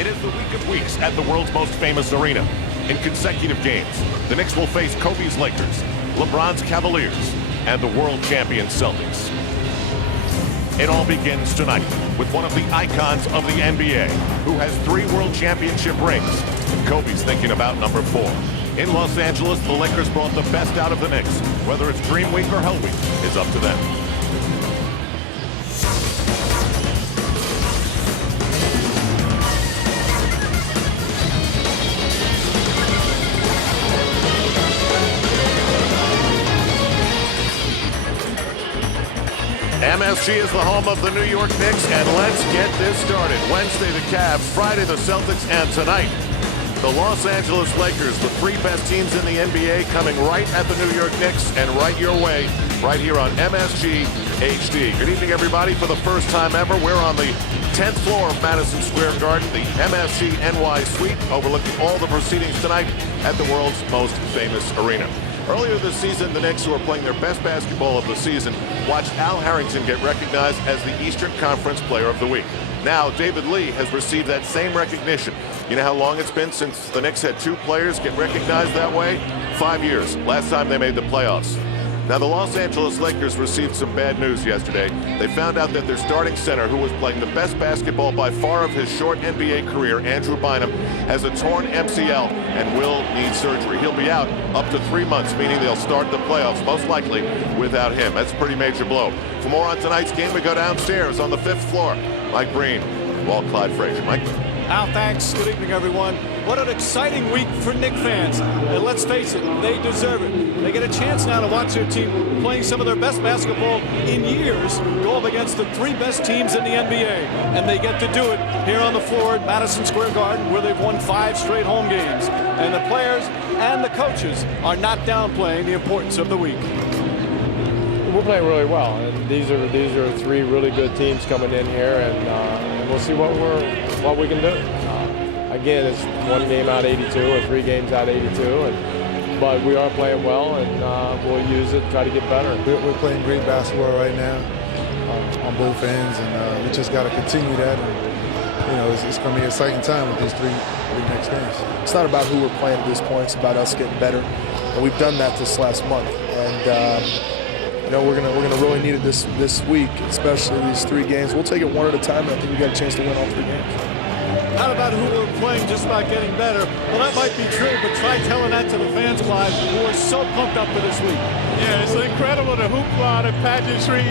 It is the week of weeks at the world's most famous arena. In consecutive games, the Knicks will face Kobe's Lakers, LeBron's Cavaliers, and the world champion Celtics. It all begins tonight with one of the icons of the NBA, who has 3 world championship rings. Kobe's thinking about number 4. In Los Angeles, the Lakers brought the best out of the Knicks. Whether it's Dream Week or Hell Week is up to them. MSG is the home of the New York Knicks, and let's get this started. Wednesday, the Cavs, Friday, the Celtics, and tonight, the Los Angeles Lakers, the 3 best teams in the NBA, coming right at the New York Knicks and right your way, right here on MSG HD. Good evening, everybody. For the first time ever, we're on the 10th floor of Madison Square Garden, the MSG NY Suite, overlooking all the proceedings tonight at the world's most famous arena. Earlier this season, the Knicks, who are playing their best basketball of the season, watched Al Harrington get recognized as the Eastern Conference Player of the Week. Now, David Lee has received that same recognition. You know how long it's been since the Knicks had 2 players get recognized that way? 5 years. Last time they made the playoffs. Now, the Los Angeles Lakers received some bad news yesterday. They found out that their starting center, who was playing the best basketball by far of his short NBA career, Andrew Bynum, has a torn MCL and will need surgery. He'll be out up to 3 months, meaning they'll start the playoffs, most likely, without him. That's a pretty major blow. For more on tonight's game, we go downstairs on the 5th floor. Mike Breen, Walt Clyde Frazier. Mike? Al, thanks. Good evening, everyone. What an exciting week for Knicks fans. And let's face it, they deserve it. They get a chance now to watch their team playing some of their best basketball in years go up against the 3 best teams in the NBA. And they get to do it here on the floor at Madison Square Garden, where they've won 5 straight home games. And the players and the coaches are not downplaying the importance of the week. We're playing really well, and these are 3 really good teams coming in here, and we'll see what we can do. Again, it's 1 game out 82 or 3 games out 82, but we are playing well, and we'll use it, try to get better. We're playing great basketball right now on both ends, and we just got to continue that. And, you know, it's going to be an exciting time with these three next games. It's not about who we're playing at this point; it's about us getting better, and we've done that this last month. And you know, we're gonna really need it this week, especially these 3 games. We'll take it one at a time, and I think we got a chance to win all 3 games. Not about who we're playing, just about getting better. Well, that might be true, but try telling that to the fans, Clyde, who are so pumped up for this week. Yeah, it's incredible, the hoopla, the pageantry,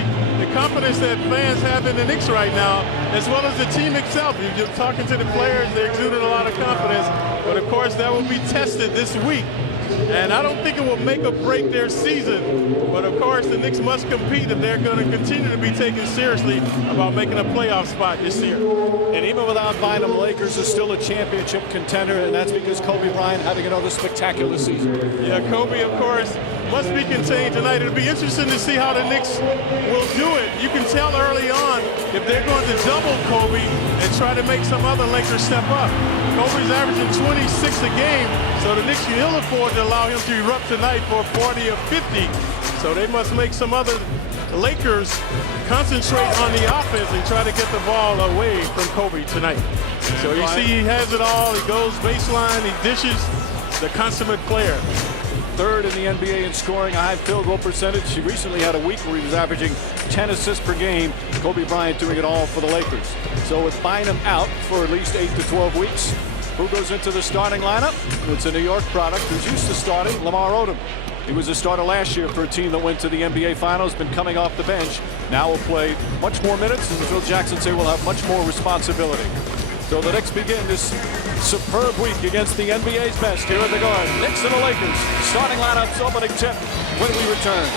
the confidence that fans have in the Knicks right now, as well as the team itself. You're just talking to the players, they're exuding a lot of confidence. But, of course, that will be tested this week. And I don't think it will make or break their season. But, of course, the Knicks must compete if they're going to continue to be taken seriously about making a playoff spot this year. And even without Bynum, the Lakers are still a championship contender, and that's because Kobe Bryant having another spectacular season. Yeah, Kobe, of course, must be contained tonight. It'll be interesting to see how the Knicks will do it. You can tell early on if they're going to double Kobe and try to make some other Lakers step up. Kobe's averaging 26 a game, so the Knicks can ill afford to allow him to erupt tonight for 40 or 50. So they must make some other Lakers concentrate on the offense and try to get the ball away from Kobe tonight. So you see he has it all. He goes baseline, he dishes, the consummate player. 3rd in the NBA in scoring, a high field goal percentage. He recently had a week where he was averaging 10 assists per game. Kobe Bryant doing it all for the Lakers. So with Bynum out for at least 8 to 12 weeks, who goes into the starting lineup? It's a New York product who's used to starting, Lamar Odom. He was a starter last year for a team that went to the NBA Finals, been coming off the bench. Now will play much more minutes, and Phil Jackson say will have much more responsibility. So the Knicks begin this superb week against the NBA's best here at the Garden. Knicks and the Lakers. Starting lineups opening tip when we return.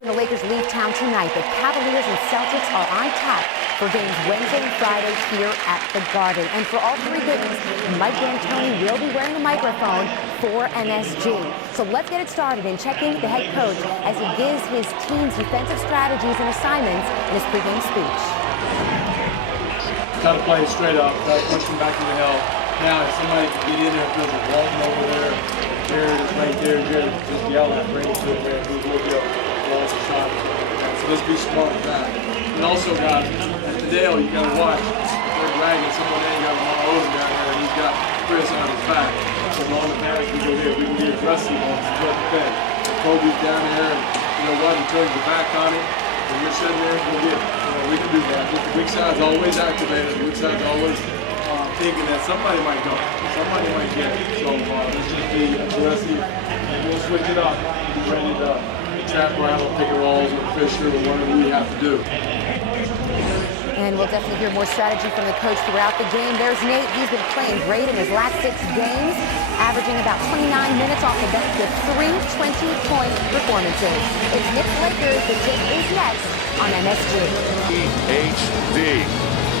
The Lakers leave town tonight. The Cavaliers and Celtics are on tap for games Wednesday and Friday here at the Garden. And for all 3 games, Mike D'Antoni will be wearing a microphone for MSG. So let's get it started and check in with the head coach as he gives his team's defensive strategies and assignments in his pregame speech. Try to play it straight up, try to push them back in the hill. Now, if somebody can get in there and feels like Walton over there, Jared is right right there, good. Just yell at, bring it to the man who's looking up, lost a shot. So let's be smart with that. And also, guys, at the Dale, you got to watch. They're dragging someone in, you got Lamar Odom down there, and he's got Chris on his back. So long the pass we go here, we can be aggressive on split defense. Kobe's down there, and you know what, he turns the back on it. When you're sitting there, go get it. We can do that. The weak side's always activated. The weak side's always thinking that somebody might go. Somebody might get it. So let's just be aggressive. And we'll switch it up. Be ready to trap rattle, pick and rolls with Fisher or whatever we have to do. And we'll definitely hear more strategy from the coach throughout the game. There's Nate. He's been playing great in his last 6 games, averaging about 29 minutes off the bench with 3 20-point performances. It's Knicks Lakers. The tip is next on MSG. HD.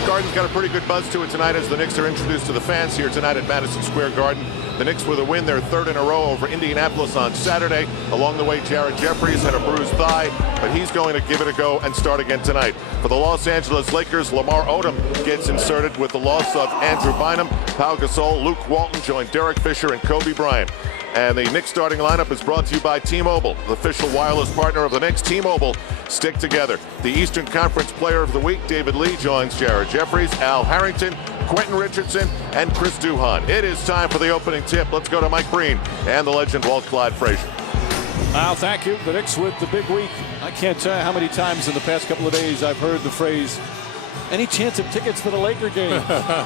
Garden's got a pretty good buzz to it tonight as the Knicks are introduced to the fans here tonight at Madison Square Garden. The Knicks with a win, their 3rd in a row over Indianapolis on Saturday. Along the way, Jared Jeffries had a bruised thigh, but he's going to give it a go and start again tonight. For the Los Angeles Lakers, Lamar Odom gets inserted with the loss of Andrew Bynum. Pau Gasol, Luke Walton joined Derek Fisher and Kobe Bryant. And the Knicks starting lineup is brought to you by T-Mobile, the official wireless partner of the Knicks. T-Mobile, stick together. The Eastern Conference Player of the Week, David Lee, joins Jared Jeffries, Al Harrington, Quentin Richardson, and Chris Duhon. It is time for the opening tip. Let's go to Mike Breen and the legend Walt Clyde Frazier. Al, thank you. The Knicks with the big week. I can't tell you how many times in the past couple of days I've heard the phrase, any chance of tickets for the Laker game?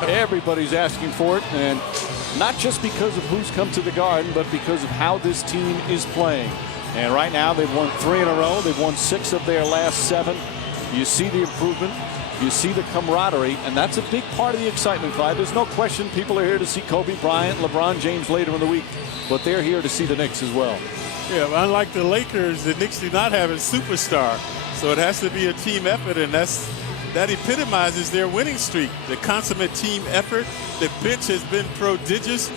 Everybody's asking for it, and not just because of who's come to the Garden, but because of how this team is playing. And right now they've won 3 in a row. They've won 6 of their last 7. You see the improvement. You see the camaraderie, and that's a big part of the excitement, Clyde. There's no question people are here to see Kobe Bryant, LeBron James later in the week, but they're here to see the Knicks as well. Yeah, well, unlike the Lakers, the Knicks do not have a superstar, so it has to be a team effort, and that epitomizes their winning streak. The consummate team effort. The bench has been prodigious.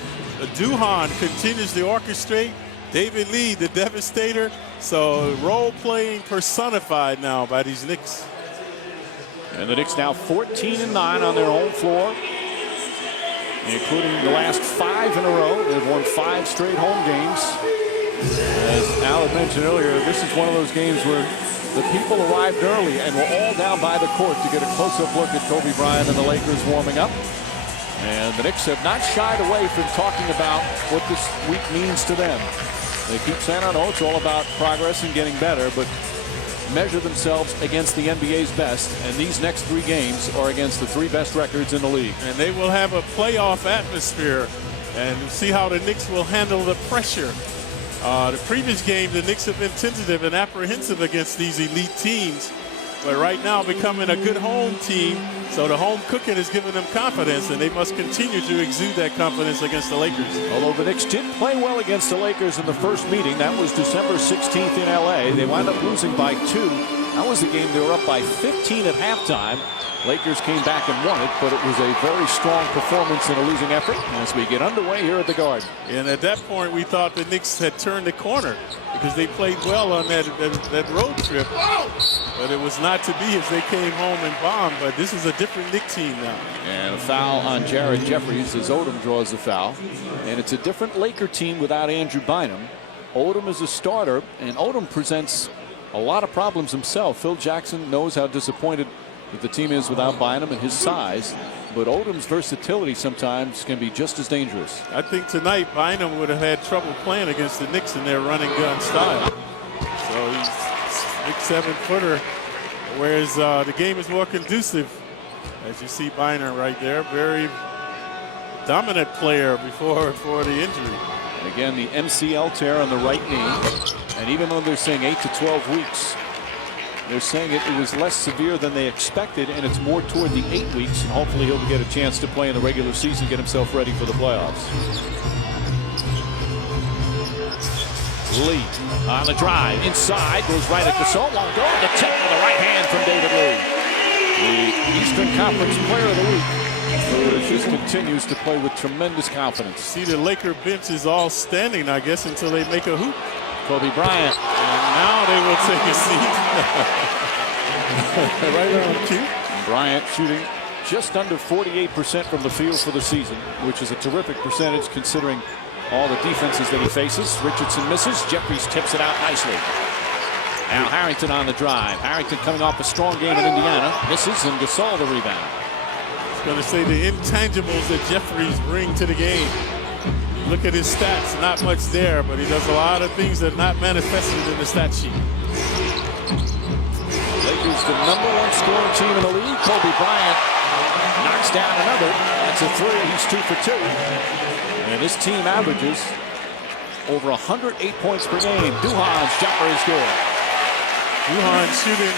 Duhon continues to orchestrate. David Lee, the devastator. So role-playing personified now by these Knicks. And the Knicks now 14-9 on their home floor, including the last 5 in a row. They've won 5 straight home games. As Al had mentioned earlier, this is one of those games where the people arrived early and were all down by the court to get a close-up look at Kobe Bryant and the Lakers warming up. And the Knicks have not shied away from talking about what this week means to them. They keep saying, I know it's all about progress and getting better, but measure themselves against the NBA's best, and these next 3 games are against the 3 best records in the league. And they will have a playoff atmosphere, and see how the Knicks will handle the pressure. The previous game, the Knicks have been tentative and apprehensive against these elite teams, but right now becoming a good home team, so the home cooking has given them confidence, and they must continue to exude that confidence against the Lakers. Although the Knicks did play well against the Lakers in the first meeting, that was December 16th in LA. They wound up losing by 2. That was the game they were up by 15 at halftime. Lakers came back and won it, but it was a very strong performance in a losing effort as we get underway here at the Garden. And at that point, we thought the Knicks had turned the corner because they played well on that road trip. But it was not to be as they came home and bombed. But this is a different Knicks team now. And a foul on Jared Jeffries as Odom draws the foul. And it's a different Laker team without Andrew Bynum. Odom is a starter, and Odom presents a lot of problems himself. Phil Jackson knows how disappointed that the team is without Bynum and his size, but Odom's versatility sometimes can be just as dangerous. I think tonight Bynum would have had trouble playing against the Knicks in their running gun style. So he's 6-7-footer, whereas the game is more conducive. As you see Bynum right there, very dominant player before the injury. And again, the MCL tear on the right knee, and even though they're saying 8 to 12 weeks, they're saying it was less severe than they expected, and it's more toward the 8 weeks, and hopefully he'll get a chance to play in the regular season, get himself ready for the playoffs. Lee on the drive, inside, goes right at Gasol, won't go, the tip with the right hand from David Lee. The Eastern Conference Player of the Week, who just continues to play with tremendous confidence. See, the Laker bench is all standing, I guess, until they make a hoop. Kobe Bryant. And now they will take a seat. Right on cue. Bryant shooting just under 48% from the field for the season, which is a terrific percentage considering all the defenses that he faces. Richardson misses. Jeffries tips it out nicely. Al Harrington on the drive. Harrington coming off a strong game in Indiana. Misses, and Gasol the rebound. I was going to say the intangibles that Jeffries bring to the game. Look at his stats, not much there, but he does a lot of things that are not manifested in the stat sheet. Lakers, the #1 scoring team in the league. Kobe Bryant knocks down another. That's a three. He's 2 for 2. And this team averages over 108 points per game. Duhan's jumper is good. Duhan shooting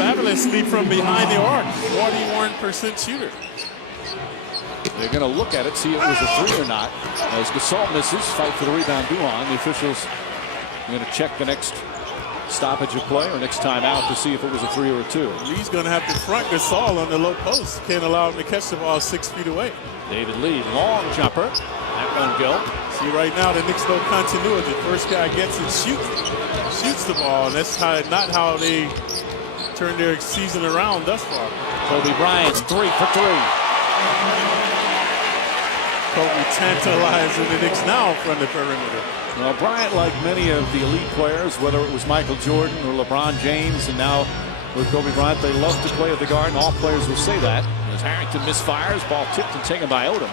fabulously from behind the arc. 41% shooter. They're going to look at it, see if it was a three or not. As Gasol misses, fight for the rebound, Duhan. The officials are going to check the next stoppage of play or next time out to see if it was a three or a two. Lee's going to have to front Gasol on the low post. Can't allow him to catch the ball 6 feet away. David Lee, long jumper. That won't go. See, right now, the Knicks no continuity. First guy gets it, shoots the ball, and that's not how they turn their season around thus far. Kobe Bryant's 3 for 3. Kobe tantalizing the Knicks now from the perimeter. Well, Bryant, like many of the elite players, whether it was Michael Jordan or LeBron James, and now with Kobe Bryant, they love to play at the Garden. All players will say that. As Harrington misfires, ball tipped and taken by Odom.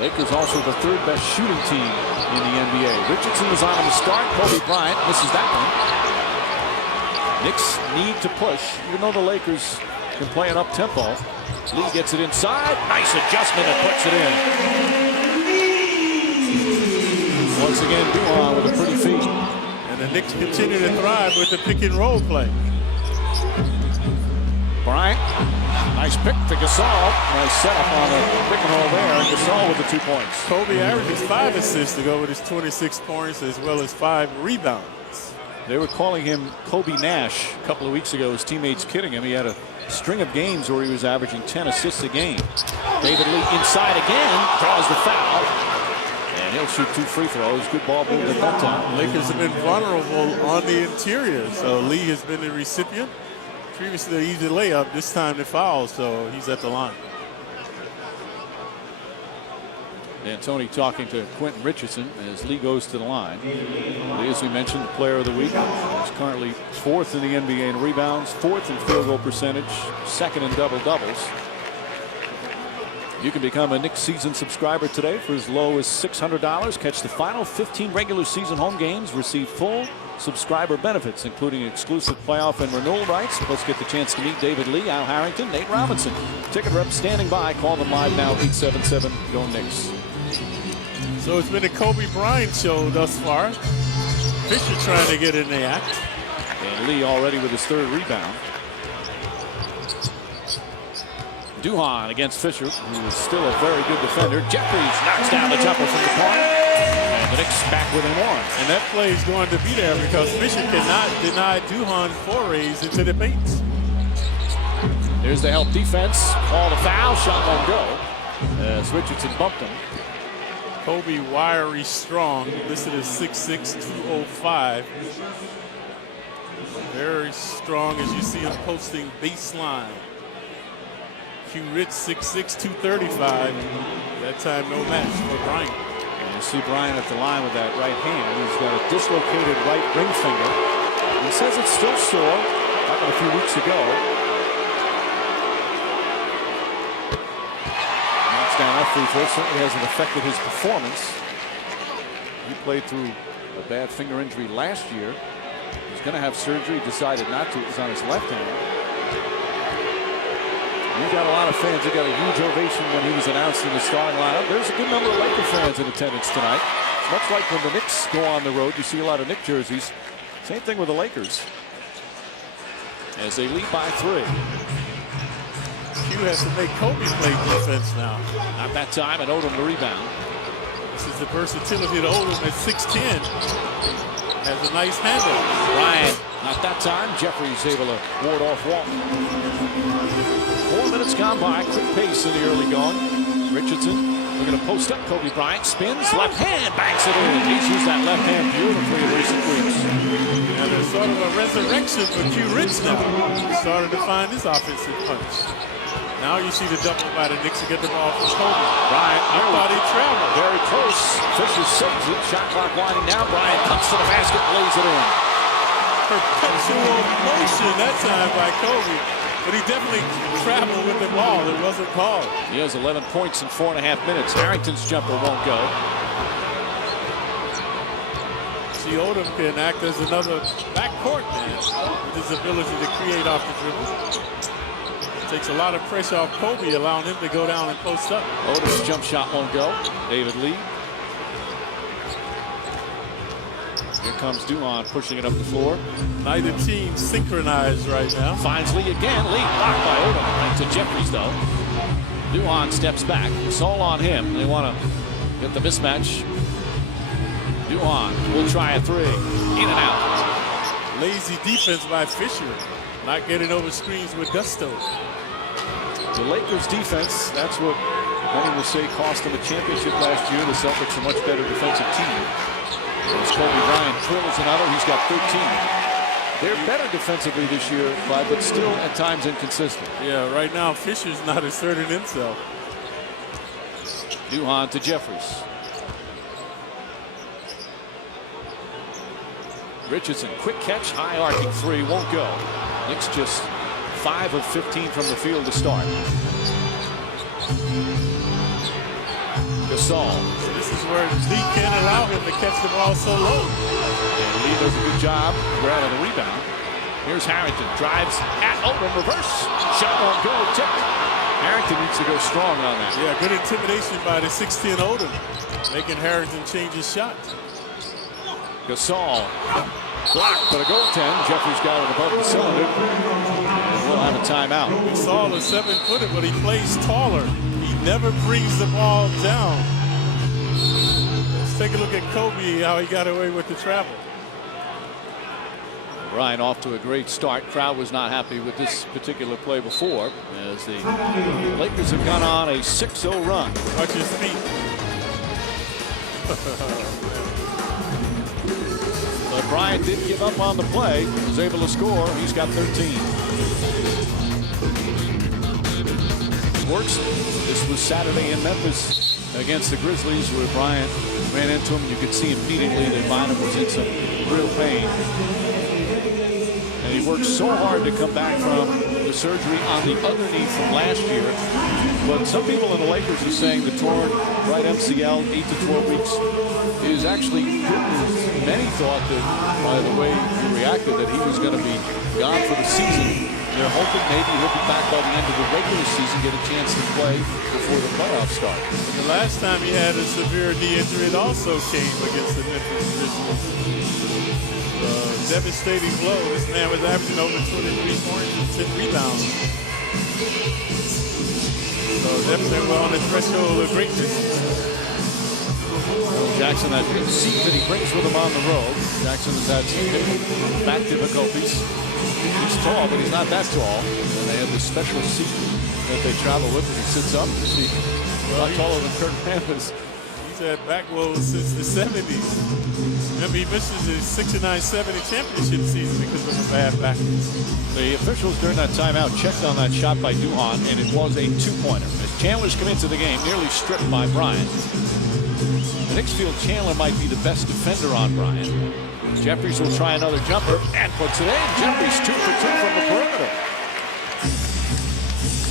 Lakers also the 3rd best shooting team in the NBA. Richardson is on to start. Kobe Bryant misses that one. Knicks need to push, even though the Lakers can play an up-tempo. Lee gets it inside. Nice adjustment and puts it in. Once again, Duhan with a pretty feed. And the Knicks continue to thrive with the pick-and-roll play. Bryant, nice pick to Gasol. Nice setup on the pick-and-roll there. And Gasol with the 2 points. Kobe averages 5 assists to go with his 26 points as well as 5 rebounds. They were calling him Kobe Nash a couple of weeks ago. His teammates kidding him. He had a string of games where he was averaging 10 assists a game. David Lee inside again, draws the foul. And he'll shoot 2 free throws. Good ball movement at that time. Lakers have been vulnerable on the interior, so Lee has been the recipient. Previously, an easy layup, this time the foul, so he's at the line. D'Antoni talking to Quentin Richardson as Lee goes to the line. Lee, as we mentioned, the player of the week. He's currently 4th in the NBA in rebounds, 4th in field goal percentage, 2nd in double-doubles. You can become a Knicks season subscriber today for as low as $600. Catch the final 15 regular season home games. Receive full subscriber benefits, including exclusive playoff and renewal rights. Plus, get the chance to meet David Lee, Al Harrington, Nate Robinson. Ticket reps standing by. Call them live now, 877-GO-KNICKS. So it's been a Kobe Bryant show thus far. Fisher trying to get in the act. And Lee already with his 3rd rebound. Duhan against Fisher, who is still a very good defender. Jeffries knocks down the jumper from the corner. And the Knicks back within 1. And that play is going to be there because Fisher cannot deny Duhan forays into the paint. Here's the help defense. Call the foul. Shot won't go as Richardson bumped him. Kobe wiry strong. Listed as 6'6", 205. Very strong as you see him posting baseline. Q Rich 6'6", 235. That time no match for Bryant. And you see Bryant at the line with that right hand. He's got a dislocated right ring finger. He says it's still sore. Happened a few weeks ago. Knocks down that free throw. Certainly hasn't affected his performance. He played through a bad finger injury last year. He's going to have surgery. Decided not to. It was on his left hand. You got a lot of fans. He got a huge ovation when he was announced in the starting lineup. There's a good number of Laker fans in attendance tonight. Much like when the Knicks go on the road, you see a lot of Knicks jerseys. Same thing with the Lakers. As they lead by 3. Q has to make Kobe play defense now. Not that time, and Odom the rebound. This is the versatility of Odom at 6'10". Has a nice handle. Bryant, not that time. Jeffries able to ward off Walton. 4 minutes gone by. Quick pace in the early going. Richardson looking to post up. Kobe Bryant spins. Left hand banks it in. He's used that left hand beautifully in recent weeks. And there's sort of a resurrection for Q Rich now. He started to find his offensive punch. Now you see the double by the Knicks to get the ball for Kobe. Bryant, I thought he traveled. very close. Fisher saves it. Shot clock winding down. Bryant comes to the basket, lays it in. Perpetual motion that time by Kobe. But he definitely traveled with the ball. It wasn't called. He has 11 points in 4.5 minutes. Harrington's jumper won't go. See, Odom can act as another backcourt man with his ability to create off the dribble. Takes a lot of pressure off Kobe, allowing him to go down and post up. Odom's jump shot won't go. David Lee. Here comes Duhon pushing it up the floor. Neither team synchronized right now. Finds Lee again. Lee blocked by Odom. Right to Jeffries, though. Duhon steps back. It's all on him. They want to get the mismatch. Duhon will try a three. In and out. Lazy defense by Fisher. Not getting over screens with gusto. The Lakers' defense, that's what many will say cost them a championship last year. The Celtics are a much better defensive team. As Kobe Bryant drills another, he's got 13. They're better defensively this year, Clyde, but still at times inconsistent. Yeah, right now Fisher's not asserting himself. Duhon to Jeffries. Richardson, quick catch, high arcing three, won't go. Knicks just 5 of 15 from the field to start. Gasol. This is where Lee can't allow him to catch the ball so low. And Lee does a good job grabbing the rebound. Here's Harrington, drives at Odom, reverse. Shot won't go, tipped. Harrington needs to go strong on that. Yeah, good intimidation by the 6'10" Odom, making Harrington change his shot. Gasol blocked, but a goaltend. Jeffries got it above the cylinder. And we'll have a timeout. Gasol is 7-footed, but he plays taller. He never brings the ball down. Let's take a look at Kobe, how he got away with the travel. Bryant off to a great start. Crowd was not happy with this particular play before, as the Lakers have gone on a 6-0 run. Watch his feet. But Bryant didn't give up on the play. Was able to score. He's got 13. Works. This was Saturday in Memphis against the Grizzlies, where Bryant ran into him. You could see immediately that Bynum was in some real pain. And he worked so hard to come back from the surgery on the other knee from last year. But some people in the Lakers are saying the torn right MCL, 8 to 12 weeks, is actually good news. Many thought that, by the way he reacted, that he was going to be gone for the season. They're hoping maybe he'll be back by the end of the regular season, get a chance to play before the playoffs start. And the last time he had a severe knee injury, it also came against the Memphis Grizzlies. Devastating blow. This man was averaging over 23 points and 10 rebounds. So definitely we're on the threshold of greatness. Jackson, that big seat that he brings with him on the road. Jackson has had some back difficulties. He's tall, but he's not that tall. And they have this special seat that they travel with when he sits up. He's a lot taller than Kurt Rambis. He's had back woes since the 70s. Remember, he misses his 69-70 championship season because of a bad back. The officials during that timeout checked on that shot by Duhon, and it was a two-pointer. As Chandler's come into the game, nearly stripped by Bryant. The Knicks feel Chandler might be the best defender on Bryant. Jeffries will try another jumper and puts it in. Jeffries 2 for 2 from the perimeter.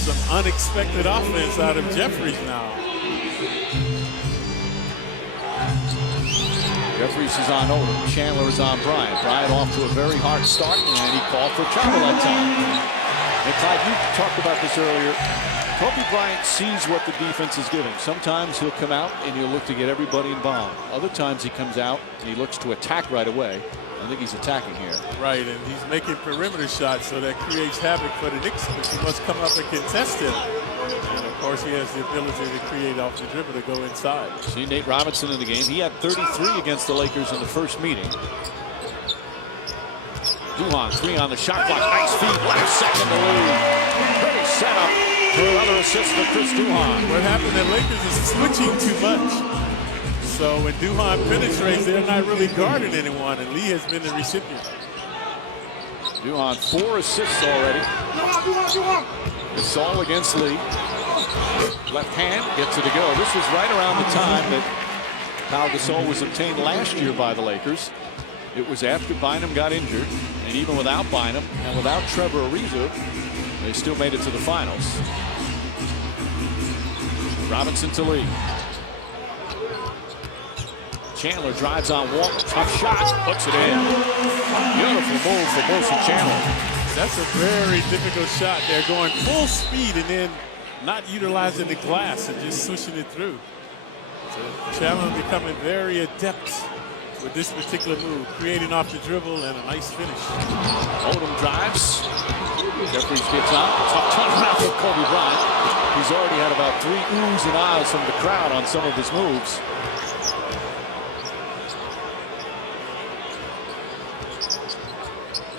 Some unexpected offense out of Jeffries now. Jeffries is on Odom. Chandler is on Bryant. Bryant off to a very hard start, and he called for travel that time. And Clyde, you talked about this earlier. Kobe Bryant sees what the defense is giving. Sometimes he'll come out and he'll look to get everybody involved. Other times he comes out and he looks to attack right away. I think he's attacking here. Right, and he's making perimeter shots, so that creates havoc for the Knicks, but he must come up and contest him. And of course, he has the ability to create off the dribble to go inside. See Nate Robinson in the game. He had 33 against the Lakers in the first meeting. Duhon, 3 on the shot clock. Nice feed, last second to lead. Pretty setup for another assist for Chris Duhon. What happened at Lakers is switching too much. So when Duhon penetrates, they're not really guarding anyone, and Lee has been the recipient. Duhon 4 assists already. Gasol against Lee. Left hand gets it to go. This was right around the time that Pau Gasol was obtained last year by the Lakers. It was after Bynum got injured, and even without Bynum and without Trevor Ariza, they still made it to the finals. Robinson to Lee. Chandler drives on Walton. Tough shot. Puts it in. Beautiful move for Wilson Chandler. That's a very difficult shot there, going full speed and then not utilizing the glass and just swishing it through. So Chandler becoming very adept with this particular move, creating off the dribble and a nice finish. Odom drives. Jeffries gets out. Tough turnaround for Kobe Bryant. He's already had about 3 oohs and ahs from the crowd on some of his moves.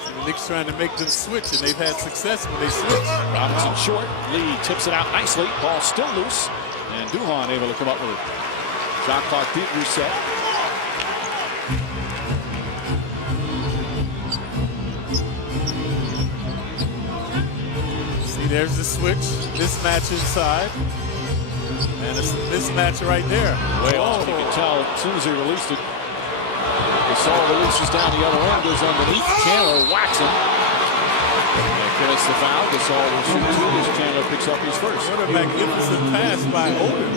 The Knicks trying to make them switch, and they've had success when they switch. Robinson short. Lee tips it out nicely. Ball still loose. And Duhon able to come up with it. Shot clock beat reset. See, there's the switch. Mismatch inside. And a mismatch right there. Way off. You can tell as soon as he released it. Gasol releases down the other end, goes underneath. Chandler whacks him. And commits the foul. Gasol will shoot 2 as Chandler picks up his first. What a magnificent pass by Odom.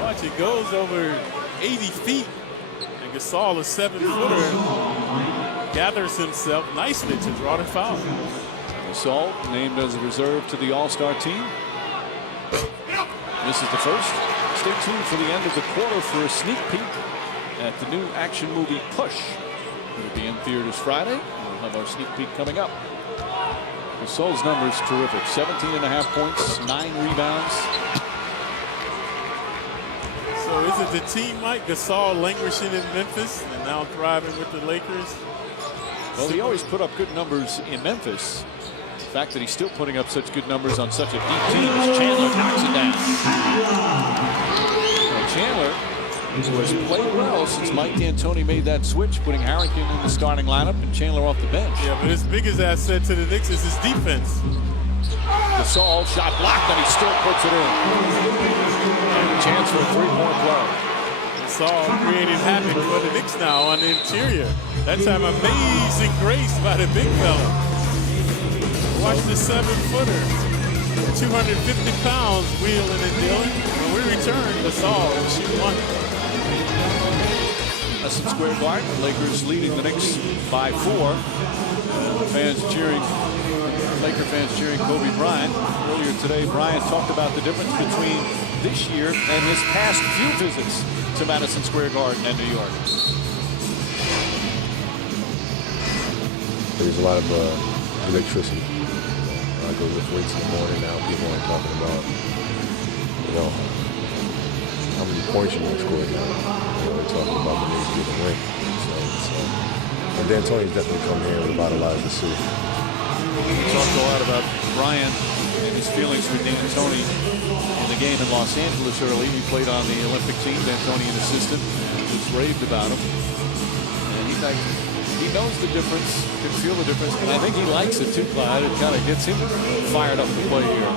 Watch, it goes over 80 feet. And Gasol, a 7-footer, gathers himself nicely to draw the foul. Gasol named as a reserve to the All-Star team. This is the first. Stay tuned for the end of the quarter for a sneak peek at the new action movie Push. It'll be in theaters Friday. We'll have our sneak peek coming up. Gasol's numbers terrific. 17.5 points, 9 rebounds. So is it the team, Mike? Gasol languishing in Memphis and now thriving with the Lakers? Well, he always put up good numbers in Memphis. The fact that he's still putting up such good numbers on such a deep team as Chandler knocks it down. Well, Chandler, who has played well since Mike D'Antoni made that switch, putting Harrington in the starting lineup and Chandler off the bench. Yeah, but his biggest asset to the Knicks is his defense. Gasol shot blocked, and he still puts it in. And chance for a 3-point play. Gasol creating havoc for the Knicks now on the interior. That time, amazing grace by the big fella. Watch the 7-footer, 250 pounds wheeling and dealing. When we return, Gasol will shoot 1. Madison Square Garden, Lakers leading the Knicks by 4. Laker fans cheering Kobe Bryant. Earlier today, Bryant talked about the difference between this year and his past few visits to Madison Square Garden and New York. There's a lot of electricity. I go lift weights in the morning now. People aren't talking about, how many points you can score now. They're talking about the next given ring. And D'Antoni's definitely come here and revitalized the city. We talked a lot about Bryant and his feelings with D'Antoni in the game in Los Angeles early. He played on the Olympic team, D'Antoni an assistant, and just raved about him. And he knows the difference, can feel the difference, and I think he likes it too, Clyde. It kind of gets him fired up to play here.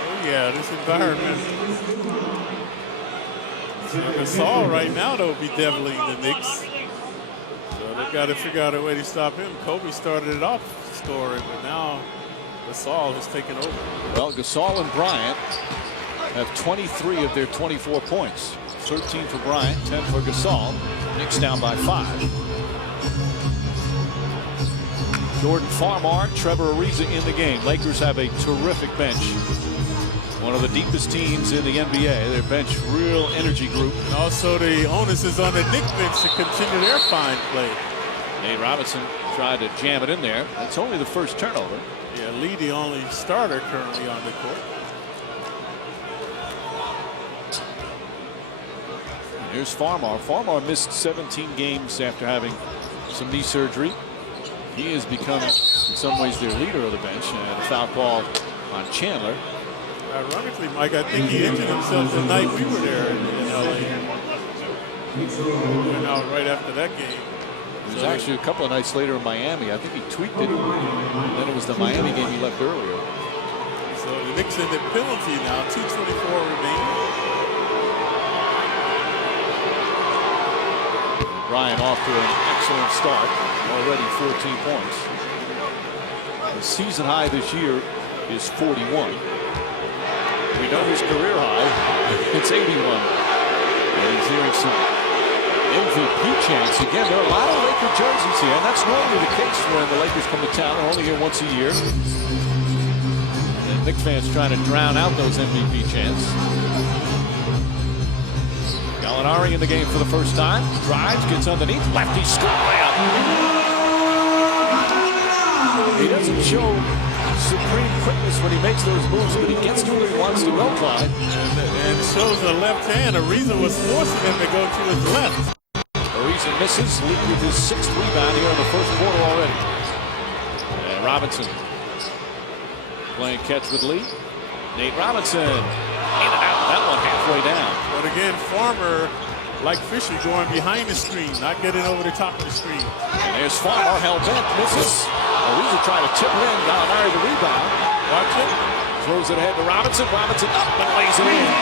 Oh yeah, this environment. Gasol right now, though, be deviling the Knicks. So they've got to figure out a way to stop him. Kobe started it off scoring, but now Gasol has taken over. Well, Gasol and Bryant have 23 of their 24 points. 13 for Bryant, 10 for Gasol. Knicks down by 5. Jordan Farmar, Trevor Ariza in the game. Lakers have a terrific bench. One of the deepest teams in the NBA. Their bench, real energy group. And also the onus is on the Knicks bench to continue their fine play. Nate Robinson tried to jam it in there. That's only the first turnover. Yeah, Lee, the only starter currently on the court. Here's Farmar. Farmar missed 17 games after having some knee surgery. He has become, in some ways, their leader of the bench. And a foul call on Chandler. Ironically, Mike, I think he injured himself the night we were there in LA. He went out right after that game. It was actually a couple of nights later in Miami. I think he tweaked it. And then it was the Miami game he left earlier. So the Knicks in the penalty now. 2:24 remaining. Bryant off to an excellent start. Already 14 points. The season high this year is 41. We know his career high. It's 81. And he's hearing some MVP chants. Again, there are a lot of Laker jerseys here, and that's normally the case when the Lakers come to town. They're only here once a year. And Knicks fans trying to drown out those MVP chants. Gallinari in the game for the first time. Drives, gets underneath. Lefty score layup. He doesn't show supreme quickness when he makes those moves, but he gets to where he wants to go, Clyde. And shows the left hand. Ariza was forcing him to go to his left. Ariza misses. Lee with his 6th rebound here in the first quarter already. And Robinson playing catch with Lee. Nate Robinson in and out. That one halfway down. But again, Farmer, like Fisher, going behind the screen, not getting over the top of the screen. And there's Farmer, held bent, misses. Ariza trying to tip it in. Gallinari the rebound. Watch it. Throws it ahead to Robinson. Robinson up and lays it in.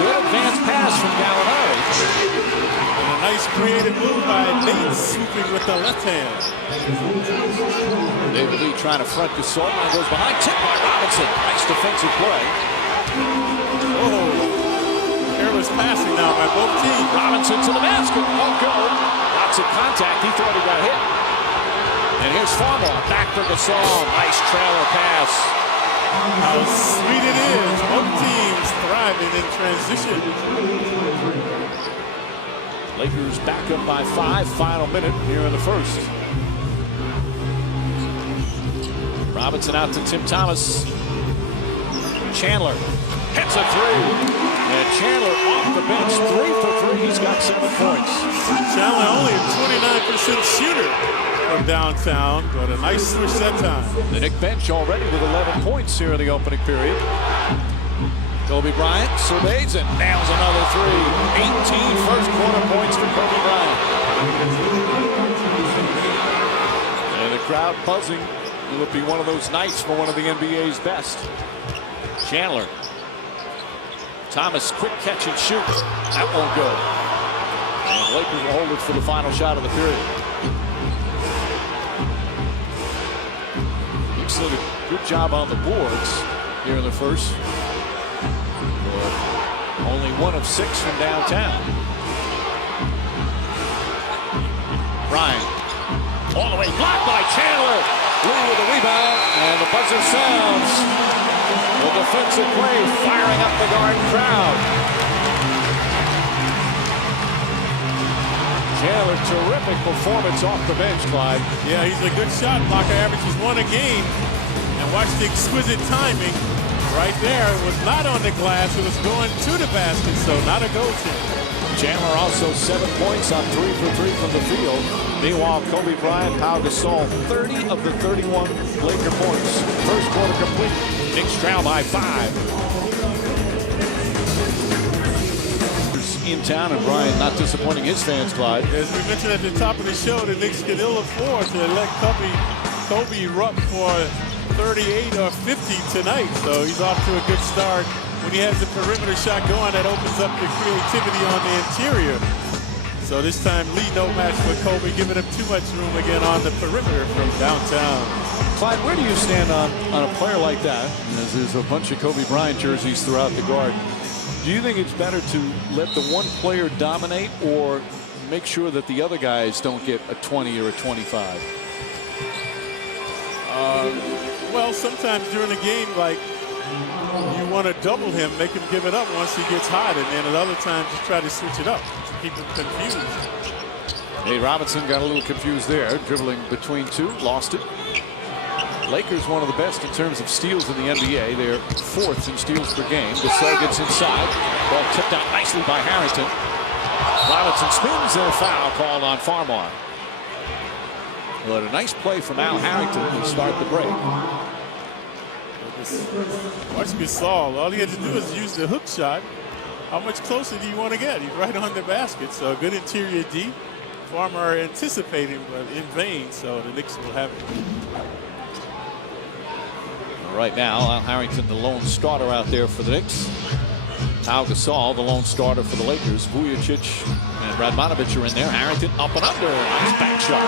Good advance pass from Gallinari. And a nice creative move by Nate, sweeping with the left hand. David Lee trying to front Gasol. Now goes behind. Tip by Robinson. Nice defensive play. Oh, careless passing now by both teams. Robinson to the basket. Oh, go. Lots of contact. He thought he got hit. And here's Farmer. Back to Gasol. Nice trailer pass. How sweet it is. Both teams thriving in transition. Lakers back up by 5. Final minute here in the first. Robinson out to Tim Thomas. Chandler hits a 3. And Chandler off the bench. 3 for 3. He's got 7 points. Chandler only a 29% shooter from downtown, but a nice switch that time. The Knicks bench already with 11 points here in the opening period. Kobe Bryant surveys and nails another 3. 18 first quarter points for Kobe Bryant. And the crowd buzzing. Will it be one of those nights for one of the NBA's best? Chandler. Thomas, quick catch and shoot. That won't go. And the Lakers will hold it for the final shot of the period. Knicks did a good job on the boards here in the first. Only 1 of 6 from downtown. Bryant. All the way blocked by Chandler. Lee with the rebound. And the buzzer sounds. The defensive play firing up the Garden crowd. Chandler, terrific performance off the bench, Clyde. Yeah, he's a good shot blocker, averages 1 a game. And watch the exquisite timing. Right there, it was not on the glass, it was going to the basket, so not a goaltender. Chandler also 7 points on 3 for 3 from the field. Meanwhile, Kobe Bryant, Pau Gasol, 30 of the 31 Laker points. First quarter complete. Knicks trail by 5. In town, and Bryant not disappointing his fans, Clyde. As we mentioned at the top of the show, the Knicks can ill afford to let Kobe erupt for 38 or 50 tonight. So he's off to a good start. When he has the perimeter shot going, that opens up the creativity on the interior. So this time, Lee no match for Kobe, giving him too much room again on the perimeter from downtown. Clyde, where do you stand on a player like that? As there's a bunch of Kobe Bryant jerseys throughout the Garden. Do you think it's better to let the one player dominate or make sure that the other guys don't get a 20 or a 25? Well, sometimes during a game, like, you want to double him, make him give it up once he gets hot, and then at other times you try to switch it up to keep him confused. Nate Robinson got a little confused there, dribbling between 2, lost it. Lakers one of the best in terms of steals in the NBA. They're 4th in steals per game. Gasol gets inside. Ball tipped out nicely by Harrington. Robinson spins and a foul called on Farmar. Well, a nice play from Al Harrington to start the break. Watch Gasol. All he had to do is use the hook shot. How much closer do you want to get? He's right on the basket, so good interior D. Farmer are anticipating, but in vain, so the Knicks will have it. Right now, Al Harrington, the lone starter out there for the Knicks. Al Gasol, the lone starter for the Lakers. Vujacic and Radmanovic are in there. Harrington up and under. Nice back shot.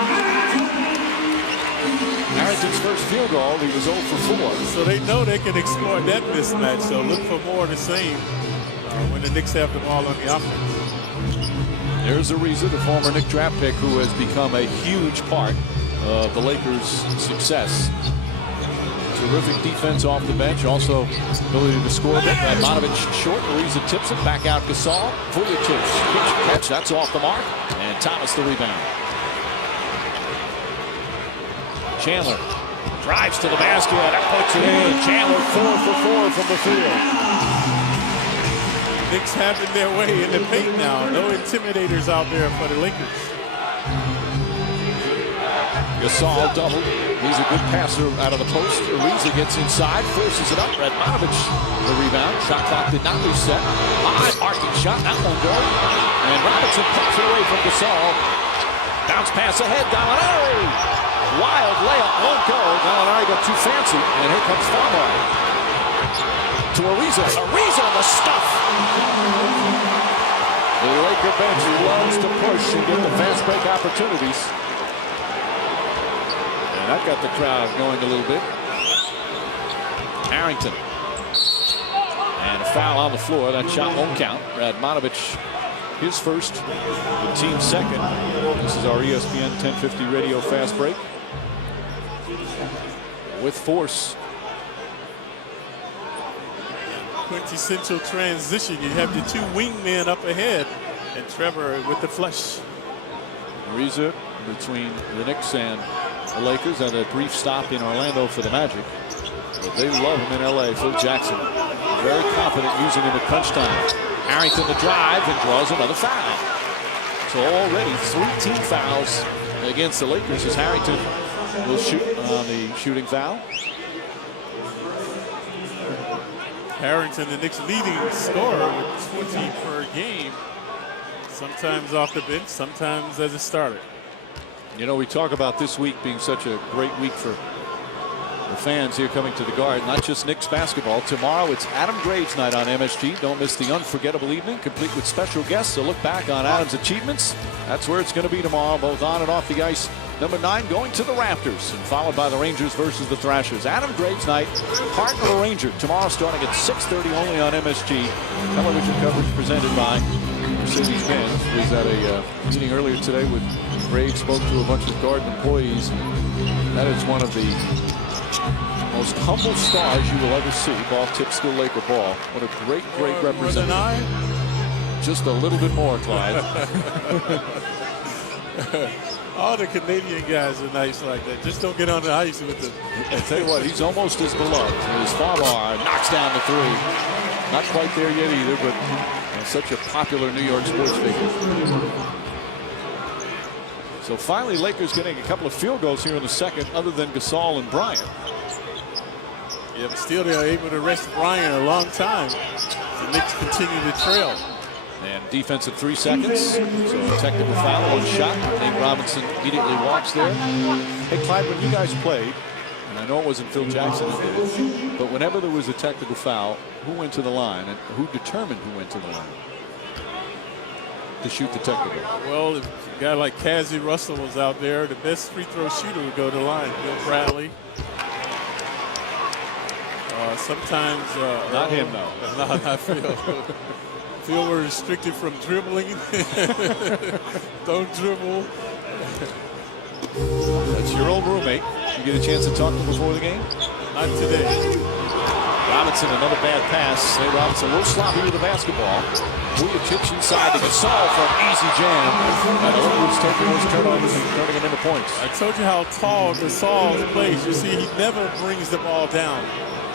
Harrington's first field goal, he was 0 for 4. So they know they can exploit that mismatch, so look for more of the same when the Knicks have the ball on the offense. There's Ariza, the former Knick draft pick, who has become a huge part of the Lakers' success. Terrific defense off the bench, also ability to score a bit. Radmanovic short, Ariza tips it, back out Gasol. Vujacic, catch, that's off the mark, and Thomas the rebound. Chandler drives to the basket, that puts it in. Chandler 4 for 4 from the field. Knicks having their way in the paint now. No intimidators out there for the Lakers. Gasol doubled. He's a good passer out of the post. Ariza gets inside, forces it up. Radmanovic the rebound. Shot clock did not reset. High arcing shot, that won't go. And Robinson pops it away from Gasol. Bounce pass ahead, Gallinari. Wild layup, won't go. Gallinari got too fancy, and here comes Farmer. To Ariza. Ariza on the stuff. The Laker bench loves to push and get the fast break opportunities. And that got the crowd going a little bit. Harrington. And a foul on the floor. That shot won't count. Radmanovic, his first, the team's second. This is our ESPN 1050 radio fast break. With force. Quintessential transition. You have the two wingmen up ahead, and Trevor with the flush. Ariza between the Knicks and the Lakers, and a brief stop in Orlando for the Magic. But they love him in LA. Phil Jackson, very confident using him at crunch time. Harrington the drive and draws another foul. So already 3 team fouls against the Lakers as Harrington will shoot on the shooting foul. Harrington, the Knicks' leading scorer with 20 per game. Sometimes off the bench, sometimes as a starter. You know, we talk about this week being such a great week for the fans here coming to the Garden. Not just Knicks basketball. Tomorrow it's Adam Graves night on MSG. Don't miss the unforgettable evening, complete with special guests. So look back on Adam's achievements. That's where it's going to be tomorrow, both on and off the ice. Number 9 going to the Raptors, and followed by the Rangers versus the Thrashers. Adam Graves night, partner of a Ranger. Tomorrow starting at 6:30 only on MSG. Television coverage presented by Mercedes-Benz. Was at a meeting earlier today with Graves, spoke to a bunch of Garden employees. That is one of the most humble stars you will ever see. Ball tipped still Laker ball. What a great, great representative. More than I? Just a little bit more, Clyde. All the Canadian guys are nice like that. Just don't get on the ice with them. I tell you what, he's almost as beloved as Farmer knocks down the 3. Not quite there yet either, but such a popular New York sports figure. So finally, Lakers getting a couple of field goals here in the second, other than Gasol and Bryant. Yeah, but still they are able to rest Bryant a long time. The Knicks continue to trail. And defense at 3 seconds. So a technical foul, 1 shot. Nate Robinson immediately walks there. Hey, Clyde, when you guys played, and I know it wasn't Phil Jackson who did it, but whenever there was a technical foul, who went to the line and who determined who went to the line to shoot the technical? Well, if a guy like Cassie Russell was out there, the best free throw shooter would go to the line. Bill Bradley. Sometimes not him, though. Not Phil. Phil were restricted from dribbling. Don't dribble. That's your old roommate. You get a chance to talk to him before the game? Not today. Robinson, another bad pass. Nate Robinson a little sloppy with the basketball. Vujacic inside to Gasol for an easy jam. And the Lakers taking those turnovers and turning them into points. I told you how tall Gasol plays. You see, he never brings the ball down.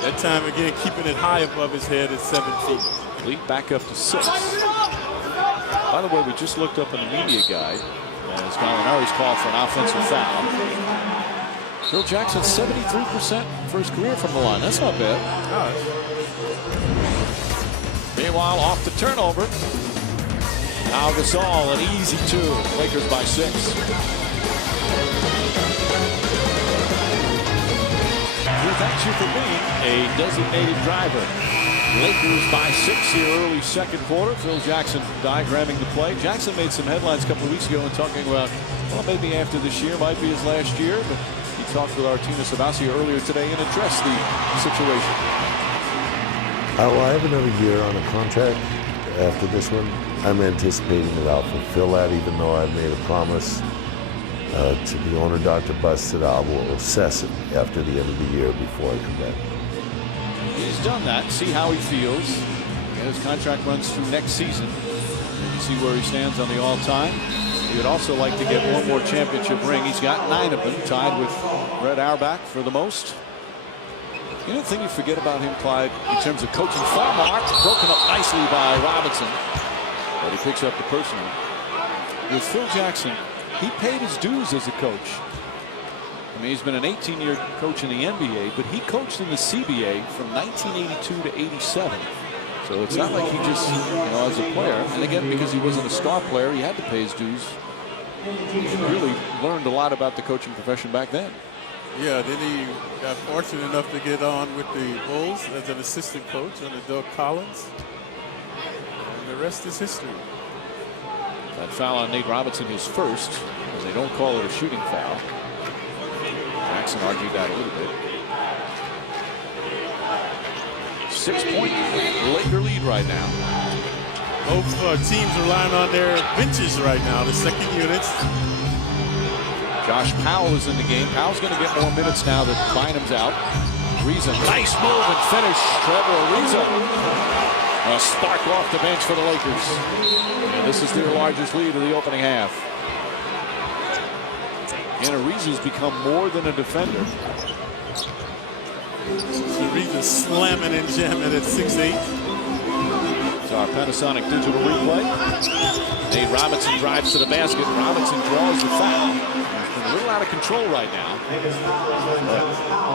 That time, again, keeping it high above his head at 7 feet. Lead back up to 6. By the way, we just looked up in the media guide as Gallinari's called for an offensive foul. Phil Jackson, 73% for his career from the line. That's not bad. Meanwhile, off the turnover. Al Gasol, an easy 2. Lakers by 6. He thanks you for being a designated driver. Lakers by 6 here early second quarter. Phil Jackson diagramming the play. Jackson made some headlines a couple of weeks ago and talking about, well, maybe after this year might be his last year. But he talked with Artina Savasi earlier today and addressed the situation. Well, I have another year on a contract after this one. I'm anticipating that I'll fulfill that, even though I've made a promise to the owner, Dr. Buss, that I will assess it after the end of the year before I come back. He's done that. See how he feels. And his contract runs through next season. You see where he stands on the all-time. He would also like to get one more championship ring. He's got 9 of them, tied with Red Auerbach for the most. You know the thing you forget about him, Clyde, in terms of coaching? Farmark, broken up nicely by Robinson. But he picks up the personal. With Phil Jackson, he paid his dues as a coach. I mean, he's been an 18-year coach in the NBA, but he coached in the CBA from 1982 to 87. So it's not like he just, as a player. And again, because he wasn't a star player, he had to pay his dues. He really learned a lot about the coaching profession back then. Yeah, then he got fortunate enough to get on with the Bulls as an assistant coach under Doug Collins. And the rest is history. That foul on Nate Robinson is first, and they don't call it a shooting foul. Jackson argued that a little bit. 6-point Laker lead right now. Both teams relying on their benches right now, the second units. Josh Powell is in the game. Powell's going to get more minutes now that Bynum's out. Ariza, nice move and finish. Trevor Ariza. A spark off the bench for the Lakers. And this is their largest lead of the opening half. And Ariza's become more than a defender. Ariza slamming and jamming at 6'8". It's our Panasonic digital replay. Nate Robinson drives to the basket. Robinson draws the foul. He's been a little out of control right now.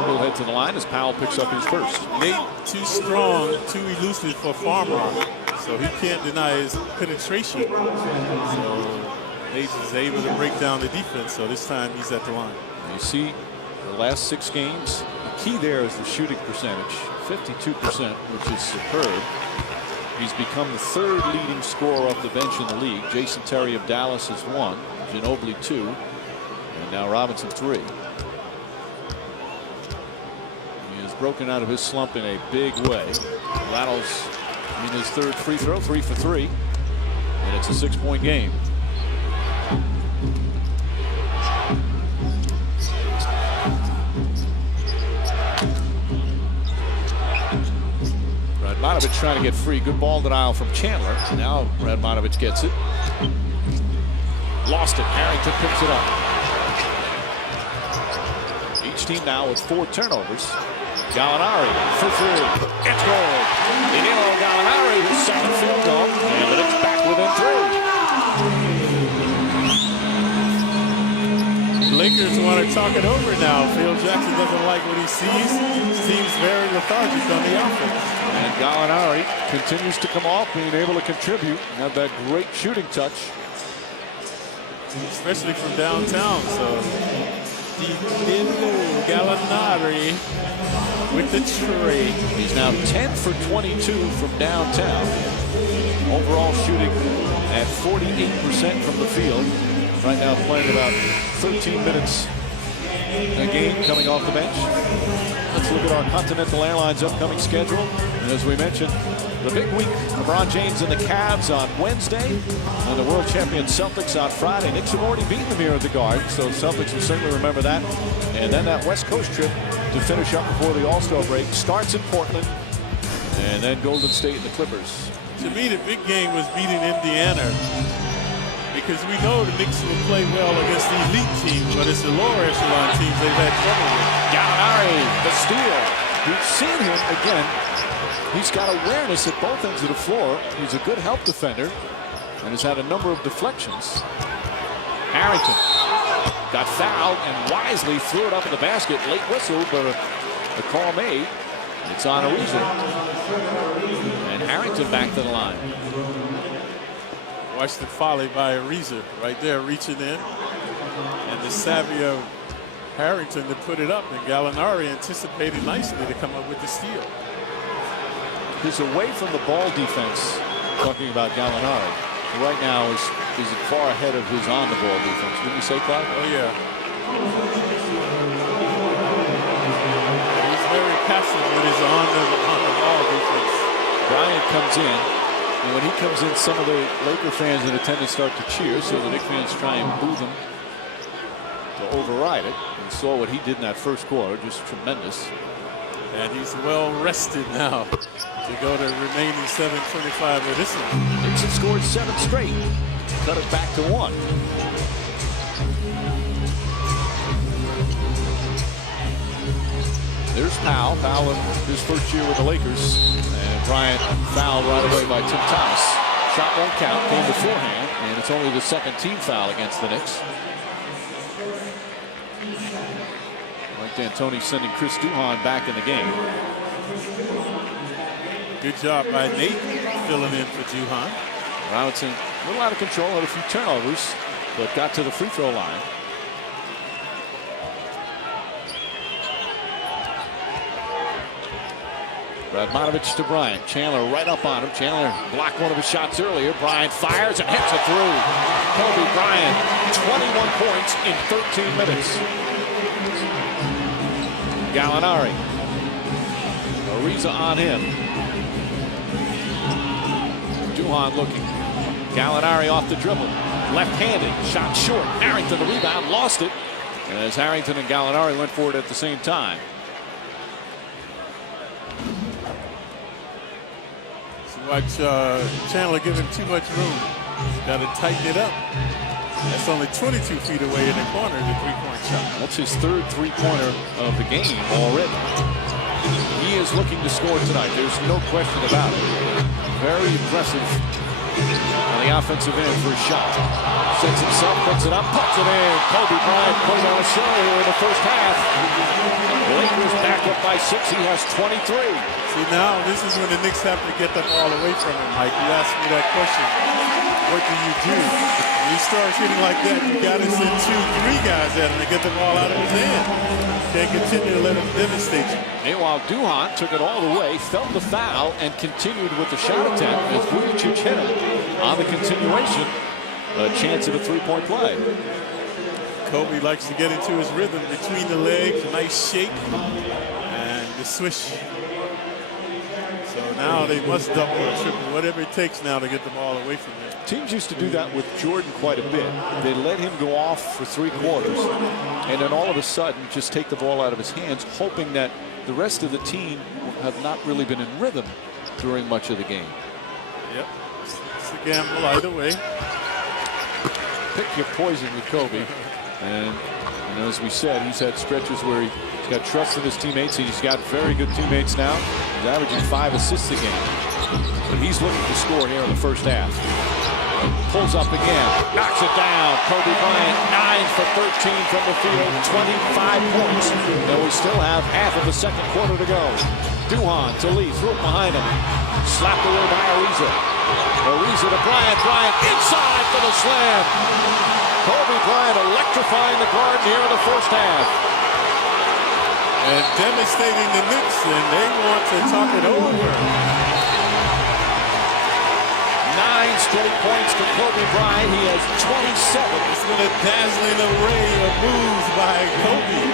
He'll head to the line as Powell picks up his first. Nate too strong, too elusive for Farmer, so he can't deny his penetration. So Nate is able to break down the defense. So this time he's at the line. You see the last 6 games. The key there is the shooting percentage, 52%, which is superb. He's become the 3rd leading scorer off the bench in the league. Jason Terry of Dallas is 1, Ginobili 2, and now Robinson 3. He has broken out of his slump in a big way. Rattles in his 3rd free throw, 3 for 3, and it's a 6-point game. Radmanovich trying to get free. Good ball denial from Chandler. Now Radmanovich gets it. Lost it. Harrington picks it up. Each team now with 4 turnovers. Gallinari for 3. It's good. Danilo Gallinari, his 2nd field goal. And the Knicks back within 3. Lakers want to talk it over now. Phil Jackson doesn't like what he sees. Seems very lethargic on the offense. And Gallinari continues to come off, being able to contribute. Have that great shooting touch. Especially from downtown. So Gallinari with the trade. He's now 10 for 22 from downtown. Overall shooting at 48% from the field. Right now playing about 13 minutes a game coming off the bench. Let's look at our Continental Airlines upcoming schedule. And as we mentioned, the big week, LeBron James and the Cavs on Wednesday, and the world champion Celtics on Friday. Knicks have already beaten them here at the Garden, so Celtics will certainly remember that. And then that West Coast trip to finish up before the All-Star break starts in Portland, and then Golden State and the Clippers. To me, the big game was beating Indiana, because we know the Knicks will play well against the elite teams, but it's the lower echelon teams they've had trouble with. Gallinari, the steal. We've seen him again. He's got awareness at both ends of the floor. He's a good help defender and has had a number of deflections. Harrington got fouled and wisely threw it up in the basket. Late whistle, but the call made. It's on Ariza. And Harrington back to the line. Watch the volley by Ariza right there, reaching in. And the savvy of Harrington to put it up, and Gallinari anticipated nicely to come up with the steal. His away from the ball defense, talking about Gallinari, right now is far ahead of his on the ball defense. Didn't you say, Clyde? Oh, yeah. He's very passive with his on the ball defense. Bryant comes in, and when he comes in, some of the Laker fans in attendance start to cheer, so the Knicks fans try and boo them to override it. And saw what he did in that first quarter, just tremendous. And he's well rested now to go to remaining 7:25 with this one. Knicks have scored 7 straight. Cut it back to 1. There's Powell. Powell in his first year with the Lakers. And Bryant fouled right away by Tim Thomas. Shot won't count. Came beforehand. And it's only the second team foul against the Knicks. Mike D'Antoni sending Chris Duhon back in the game. Good job by Nate filling in for Duhon. Robinson a little out of control, had a few turnovers, but got to the free throw line. Radmanovich to Bryant. Chandler right up on him. Chandler blocked one of his shots earlier. Bryant fires and hits it through. Kobe Bryant, 21 points in 13 minutes. Gallinari. Ariza on him. Duhon looking. Gallinari off the dribble. Left-handed. Shot short. Harrington the rebound. Lost it. As Harrington and Gallinari went for it at the same time. Watch Chandler give him too much room. Got to tighten it up. That's only 22 feet away in the corner, the three-point shot. That's his third three-pointer of the game already. He is looking to score tonight. There's no question about it. Very impressive on the offensive end for a shot. Sets himself, puts it up, puts it in. Kobe Bryant put on a show here in the first half. The Lakers back up by 6. He has 23. See, now this is when the Knicks have to get the ball away from him, Mike. You asked me that question. What do you do? When he starts hitting like that, you got to send 2, 3 guys at him to get the ball out of his hand. Can't continue to let him devastate you. Meanwhile, Duhon took it all the way, felt the foul, and continued with the shot attempt as Vujic hit him on the continuation. A chance at a three-point play. Kobe likes to get into his rhythm between the legs, a nice shake, and the swish. So now they must double or triple, whatever it takes now to get the ball away from him. Teams used to do that with Jordan quite a bit. They let him go off for 3 quarters, and then all of a sudden just take the ball out of his hands, hoping that the rest of the team have not really been in rhythm during much of the game. Yep, it's a gamble either way. Pick your poison with Kobe. And as we said, he's had stretches where he's got trust in his teammates. He's got very good teammates now. He's averaging 5 assists a game. But he's looking to score here in the first half. Pulls up again, knocks it down. Kobe Bryant, 9 for 13 from the field, 25 points. And we still have half of the second quarter to go. Duhon to Lee, threw it behind him. Slapped away by Ariza. Ariza to Bryant. Bryant inside for the slam. Kobe Bryant electrifying the Garden here in the first half. And devastating the Knicks, and they want to talk it over. 9 straight points for Kobe Bryant. He has 27. It's been a dazzling array of moves by Kobe.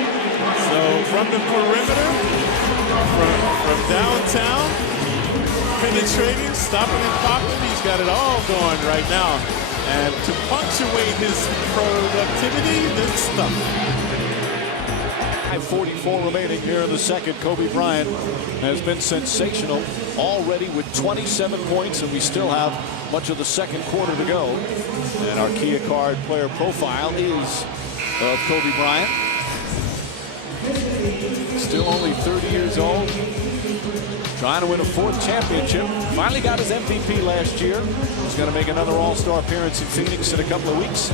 So from the perimeter, from downtown, penetrating, stopping and popping, he's got it all going right now. And to punctuate his productivity, this stuff. 5:44 remaining here in the second. Kobe Bryant has been sensational already with 27 points, and we still have much of the second quarter to go. And our Kia card player profile is of Kobe Bryant. Still only 30 years old. Trying to win a 4th championship. Finally got his MVP last year. He's going to make another All-Star appearance in Phoenix in a couple of weeks.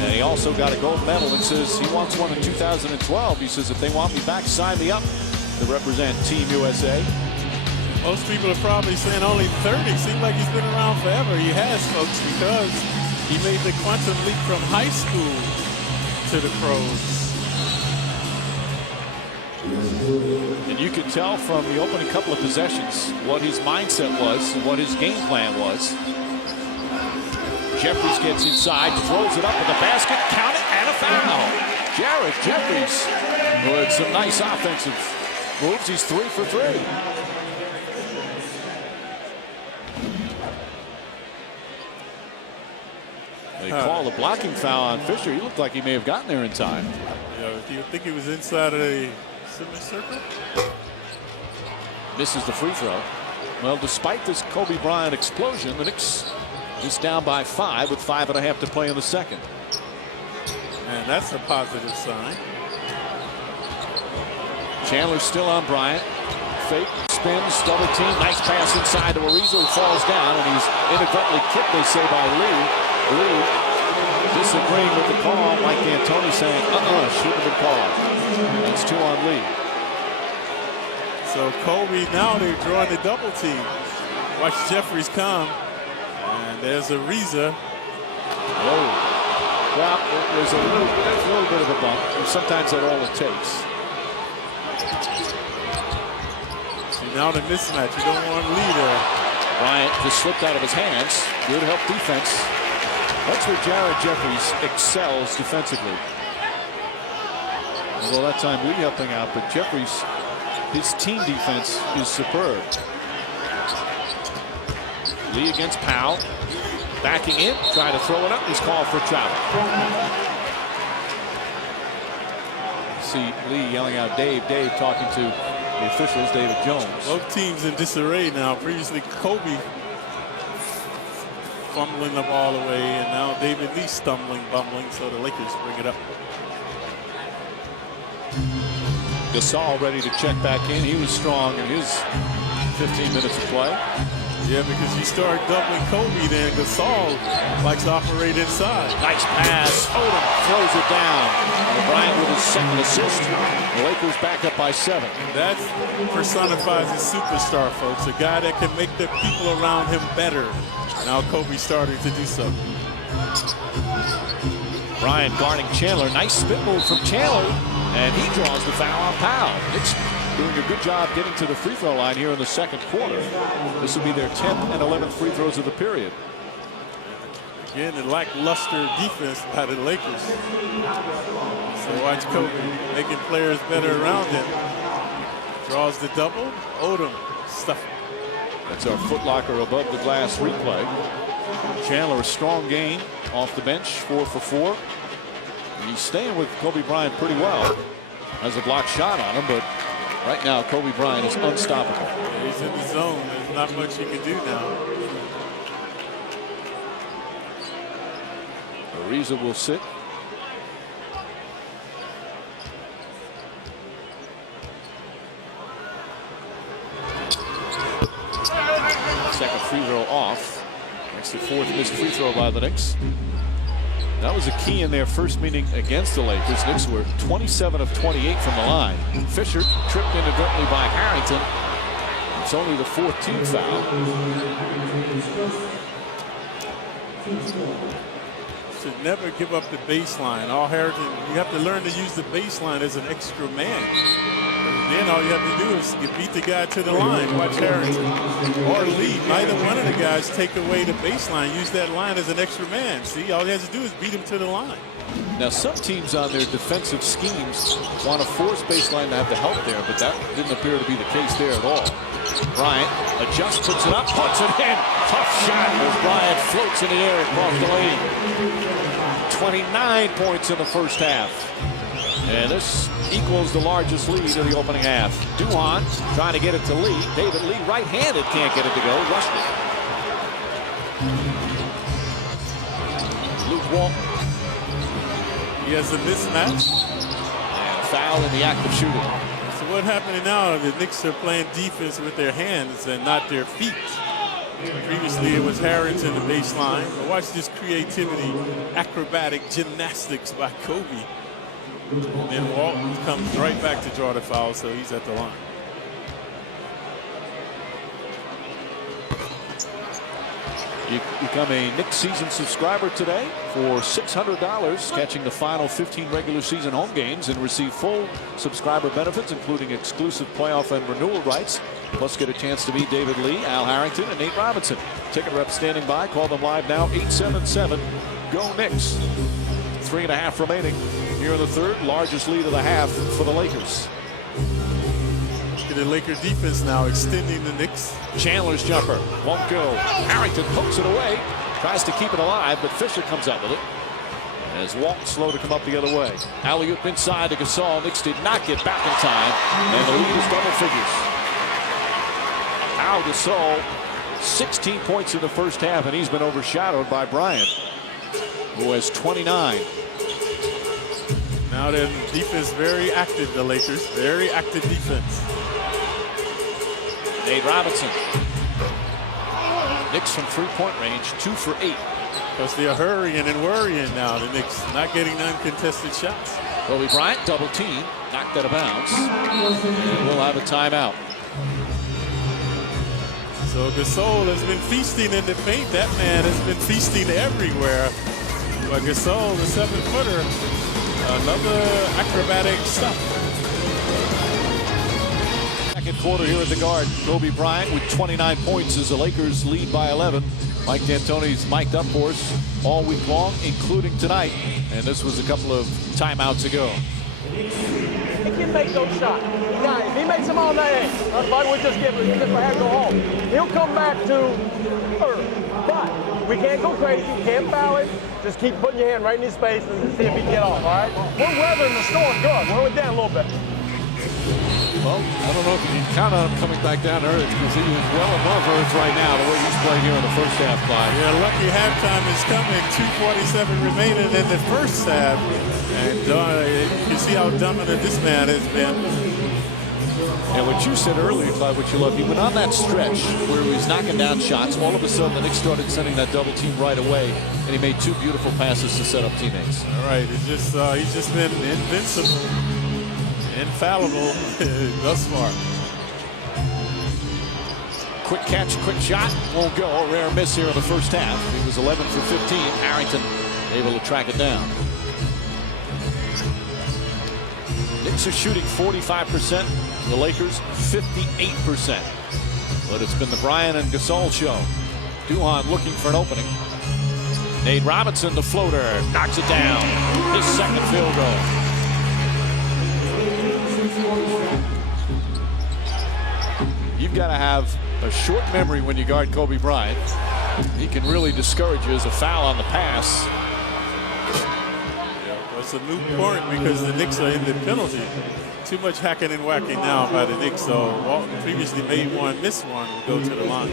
And he also got a gold medal and says he wants one in 2012. He says, if they want me back, sign me up to represent Team USA. Most people are probably saying only 30. Seems like he's been around forever. He has, folks, because he made the quantum leap from high school to the pros. And you could tell from the opening couple of possessions what his mindset was and what his game plan was. Jeffries gets inside, throws it up in the basket, count it, and a foul. Jared Jeffries with some nice offensive moves. He's 3 for 3. They call a blocking foul on Fisher. He looked like he may have gotten there in time. Yeah, do you think he was inside of a semicircle? Misses the free throw. Well, despite this Kobe Bryant explosion, the Knicks is down by 5 with 5.5 to play in the second. And that's a positive sign. Chandler's still on Bryant. Fake, spins, double team. Nice pass inside to Ariza, who falls down, and he's inadvertently kicked, they say, by Lee. Lee disagreeing with the call. Mike D'Antoni saying, shouldn't have been called. That's 2 on Lee. So Kobe, now they're drawing the double team. Watch Jeffries come. And there's Ariza. Oh. Well, there's a little bit of a bump. And sometimes that's all it takes. See, now the mismatch. You don't want Lee there. Bryant just slipped out of his hands. Good help defense. That's where Jared Jeffries excels defensively. Although that time Lee helping out, but Jeffries, his team defense is superb. Lee against Powell. Backing in, trying to throw it up. He's called for travel. See Lee yelling out, Dave, Dave, talking to the officials, David Jones. Both teams in disarray now. Previously, Kobe fumbling the ball away, and now David Lee stumbling, bumbling, so the Lakers bring it up. Gasol ready to check back in. He was strong in his 15 minutes of play. Yeah, because you start doubling Kobe, then Gasol likes to operate inside. Nice pass. Odom throws it down. Bryant with his second assist. The Lakers back up by 7. That personifies a superstar, folks. A guy that can make the people around him better. Now Kobe starting to do so. Bryant guarding Chandler. Nice spin move from Chandler. And he draws the foul on Powell. Knicks doing a good job getting to the free throw line here in the second quarter. This will be their 10th and 11th free throws of the period. Again, the lackluster defense by the Lakers. So watch Kobe making players better around him. Draws the double. Odom stuff. That's our Foot Locker above the glass replay. Chandler, a strong game off the bench, 4 for 4. He's staying with Kobe Bryant pretty well. Has a blocked shot on him, but right now Kobe Bryant is unstoppable. Yeah, he's in the zone. There's not much he can do now. Ariza will sit. Second free throw off. Makes the 4th missed free throw by the Knicks. That was a key in their first meeting against the Lakers. Knicks were 27 of 28 from the line. Fisher tripped inadvertently by Harrington. It's only the 4th team foul. Should never give up the baseline. All Harrington, you have to learn to use the baseline as an extra man. Then all you have to do is beat the guy to the line. Watch Harrington or Lee. Neither one of the guys take away the baseline. Use that line as an extra man. See, all he has to do is beat him to the line. Now, some teams on their defensive schemes want to force baseline to have the help there, but that didn't appear to be the case there at all. Bryant adjusts, puts it up, puts it in. Tough shot as Bryant floats in the air across the lane. 29 points in the first half. And this equals the largest lead of the opening half. Duhon trying to get it to Lee. David Lee, right-handed, can't get it to go. Rushed it. Luke Walton. He has a mismatch. And foul in the act of shooting. So what happening now? The Knicks are playing defense with their hands and not their feet. Previously, it was Harrington the baseline. But watch this creativity, acrobatic gymnastics by Kobe. And then Walton comes right back to draw the foul, so he's at the line. You become a Knicks season subscriber today for $600, catching the final 15 regular season home games, and receive full subscriber benefits, including exclusive playoff and renewal rights. Plus, get a chance to meet David Lee, Al Harrington, and Nate Robinson. Ticket rep standing by. Call them live now. 877-GO Knicks. 3.5 remaining here in the third. Largest lead of the half for the Lakers. The Laker defense now extending the Knicks. Chandler's jumper won't go. Harrington pokes it away, tries to keep it alive, but Fisher comes up with it. As Walton slow to come up the other way. Alley-oop inside to Gasol. Knicks did not get back in time, and the lead is double figures. Al Gasol, 16 points in the first half, and he's been overshadowed by Bryant, who has 29. Now their defense very active, the Lakers. Very active defense. Nate Robinson. Knicks from three-point range, 2 for 8. Because they're hurrying and worrying now. The Knicks not getting uncontested shots. Kobe Bryant, double team, knocked out of bounds. And we'll have a timeout. So Gasol has been feasting in the paint. That man has been feasting everywhere. But Gasol, the 7-footer, another acrobatic stuff. Second quarter here at the Guard. Kobe Bryant with 29 points as the Lakers lead by 11. Mike D'Antoni's mic'd up for us all week long, including tonight. And this was a couple of timeouts ago. He can make those shots. Yeah, if he makes them all night, that's fine. We'll just give him a go home. He'll come back to earth. But we can't go crazy. Can't foul him. Just keep putting your hand right in his face and see if he can get off, all right? We're weathering the storm good. We're down a little bit. Well, I don't know if you can count on him coming back down to earth, because he is well above earth right now, the way he's playing here in the first half, Clyde. Yeah, lucky halftime is coming. 2:47 remaining in the first half. And you can see how dominant this man has been. And what you said earlier, Clyde, what you love, he went on that stretch where he was knocking down shots. All of a sudden, the Knicks started sending that double team right away, and he made 2 beautiful passes to set up teammates. All right, it's just he's just been invincible. Infallible thus far. Quick catch, quick shot, won't go. A rare miss here in the first half. He was 11 for 15. Harrington able to track it down. Knicks are shooting 45%. The Lakers 58%. But it's been the Bryant and Gasol show. Duhan looking for an opening. Nate Robinson, the floater, knocks it down. His second field goal. You've got to have a short memory when you guard Kobe Bryant. He can really discourage you as a foul on the pass. Yeah, well, it's a moot point because the Knicks are in the penalty. Too much hacking and whacking now by the Knicks. So Walton previously made one, missed one, will go to the line.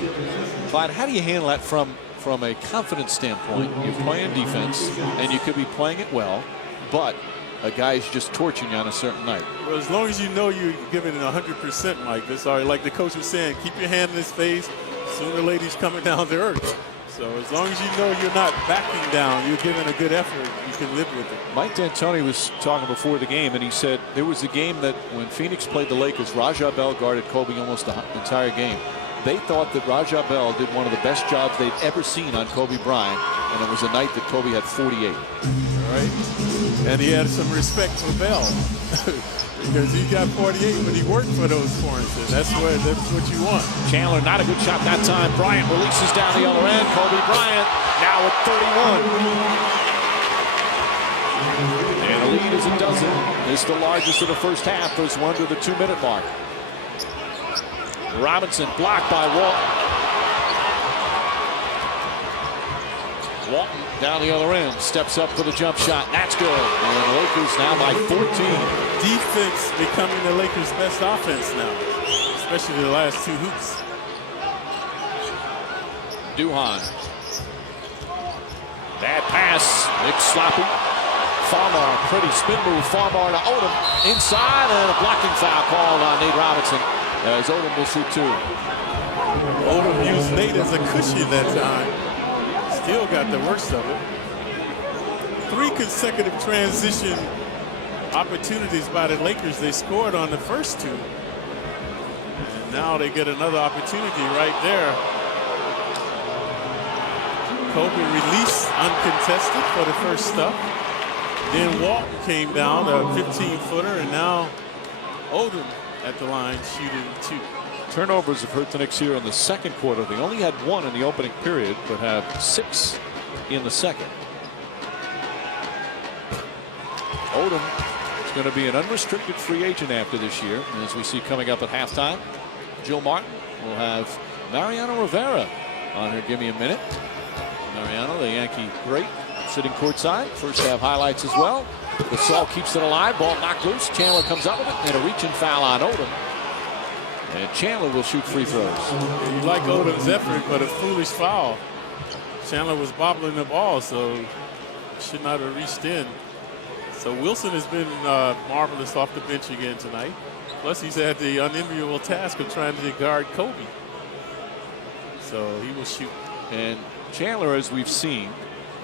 Clyde, how do you handle that from a confidence standpoint? You're playing defense, and you could be playing it well, but a guy's just torching you on a certain night. Well, as long as you know you're giving it 100%, Mike. That's all right. Like the coach was saying, keep your hand in his face. Sooner or later he's coming down to earth. So as long as you know you're not backing down, you're giving a good effort, you can live with it. Mike D'Antoni was talking before the game, and he said there was a game that when Phoenix played the Lakers, Raja Bell guarded Kobe almost the entire game. They thought that Raja Bell did one of the best jobs they'd ever seen on Kobe Bryant, and it was a night that Kobe had 48. All right. And he had some respect for Bell because he got 48, but he worked for those points, and that's what you want. Chandler, not a good shot that time. Bryant releases down the other end. Kobe Bryant now at 31. And the lead is a dozen. It's the largest of the first half. There's one to the 2-minute mark. Robinson blocked by Walton. Walton down the other end, steps up for the jump shot. That's good. And the Lakers now by 14. Defense becoming the Lakers' best offense now, especially the last 2 hoops. Duhan. Bad pass. Knicks sloppy. Farmar, pretty spin move. Farmar to Odom. Inside, and a blocking foul called on Nate Robinson, as Odom will shoot 2. Odom used Nate as a cushion that time. Still got the worst of it. 3 consecutive transition opportunities by the Lakers. They scored on the first 2. And now they get another opportunity right there. Kobe released uncontested for the first stuff. Then Walton came down, a 15-footer, and now Odom at the line shooting 2. Turnovers have hurt the Knicks here in the second quarter. They only had 1 in the opening period, but have 6 in the second. Odom is going to be an unrestricted free agent after this year. And as we see coming up at halftime, Joe Martin will have Mariano Rivera on her Give Me a Minute. Mariano, the Yankee great, sitting courtside. First half highlights as well. Gasol keeps it alive. Ball knocked loose. Chandler comes up with it. And a reaching foul on Odom. And Chandler will shoot free throws. You like Odom's effort, but a foolish foul. Chandler was bobbling the ball, so should not have reached in. So Wilson has been marvelous off the bench again tonight. Plus, he's had the unenviable task of trying to guard Kobe. So he will shoot. And Chandler, as we've seen,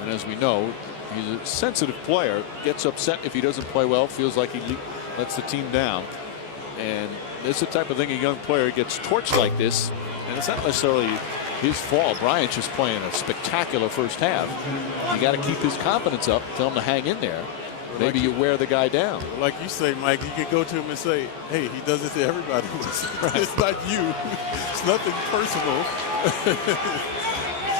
and as we know, he's a sensitive player. Gets upset if he doesn't play well. Feels like he lets the team down. And it's the type of thing a young player gets torched like this. And it's not necessarily his fault. Bryant's just playing a spectacular first half. You got to keep his confidence up. Tell him to hang in there. Maybe you wear the guy down. Like you say, Mike, you could go to him and say, hey, he does it to everybody. It's not you. It's nothing personal.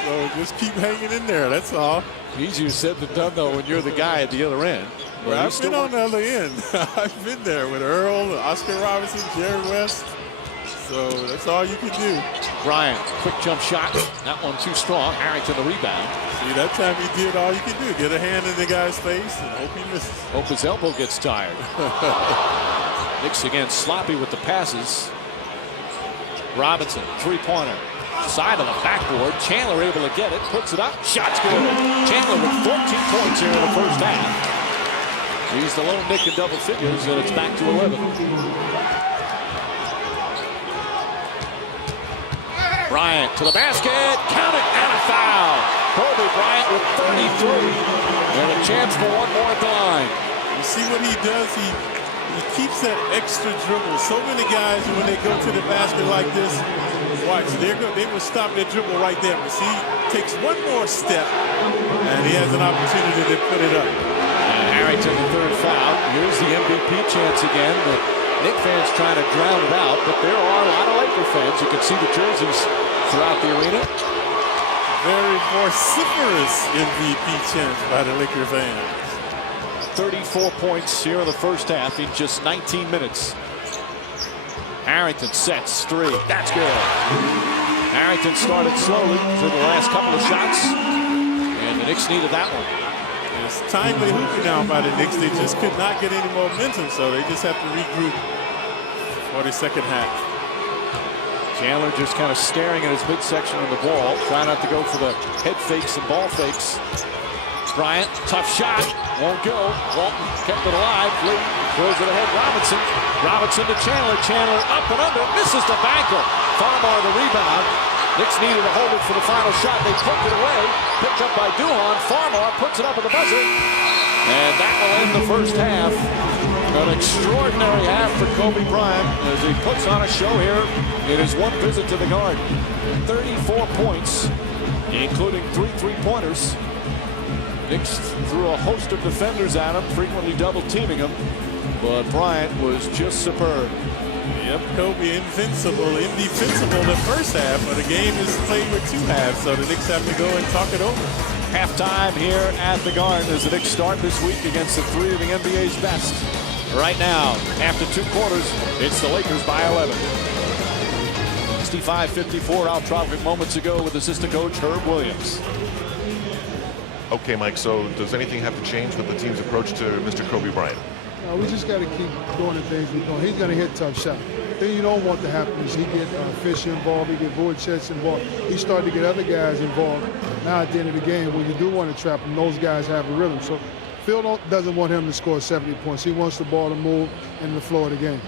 So just keep hanging in there. That's all. Easier said than done, though, when you're the guy at the other end. Well, I've been on the other end. I've been there with Earl, Oscar Robertson, Jerry West. So that's all you can do. Bryant, quick jump shot. That one too strong. Harrington the rebound. See, that time he did all you can do. Get a hand in the guy's face and hope he misses. Hope his elbow gets tired. Knicks again sloppy with the passes. Robinson, three-pointer. Side of the backboard. Chandler able to get it. Puts it up. Shot's good. Chandler with 14 points here in the first half. He's the lone Knick in double figures, and it's back to 11. Bryant to the basket. Count it, and a foul. Kobe Bryant with 33. And a chance for one more at the line. You see what he does? He keeps that extra dribble. So many guys, when they go to the basket like this, watch, they will stop their dribble right there. But see, he takes one more step, and he has an opportunity to put it up. And Harrington, the third foul. Here's the MVP chance again. The Knick fans trying to drown it out, but there are a lot of Laker fans. You can see the jerseys throughout the arena. Very vociferous MVP chance by the Laker fans. 34 points here in the first half in just 19 minutes. Harrington sets 3. That's good. Harrington started slowly for the last couple of shots, and the Knicks needed that one. It's timely hooping now by the Knicks. They just could not get any momentum, so they just have to regroup for the second half. Chandler just kind of staring at his midsection of the ball, trying not to go for the head fakes and ball fakes. Bryant, tough shot, won't go. Walton kept it alive. Lee throws it ahead. Robinson to Chandler. Chandler up and under, misses the banker. Farmar the rebound. Knicks needed to hold it for the final shot. They took it away. Picked up by Duhon. Farmar puts it up at the buzzer. And that will end the first half. An extraordinary half for Kobe Bryant as he puts on a show here in his one visit to the Garden. 34 points, including 3 three-pointers. Knicks threw a host of defenders at him, frequently double-teaming him. But Bryant was just superb. Yep, Kobe invincible, indefensible the first half, but the game is played with 2 halves, so the Knicks have to go and talk it over. Halftime here at the Garden as the Knicks start this week against the 3 of the NBA's best. Right now, after 2 quarters, it's the Lakers by 11. 65-54 Al Trautman moments ago with assistant coach Herb Williams. Okay, Mike, so does anything have to change with the team's approach to Mr. Kobe Bryant? We just got to keep doing the things we're doing. He's going to hit tough shots. The thing you don't want to happen is he get Fisher involved, he get Voracek involved. He started to get other guys involved. Now at the end of the game, when you do want to trap him, those guys have a rhythm. So Phil doesn't want him to score 70 points. He wants the ball to move in the flow of the game.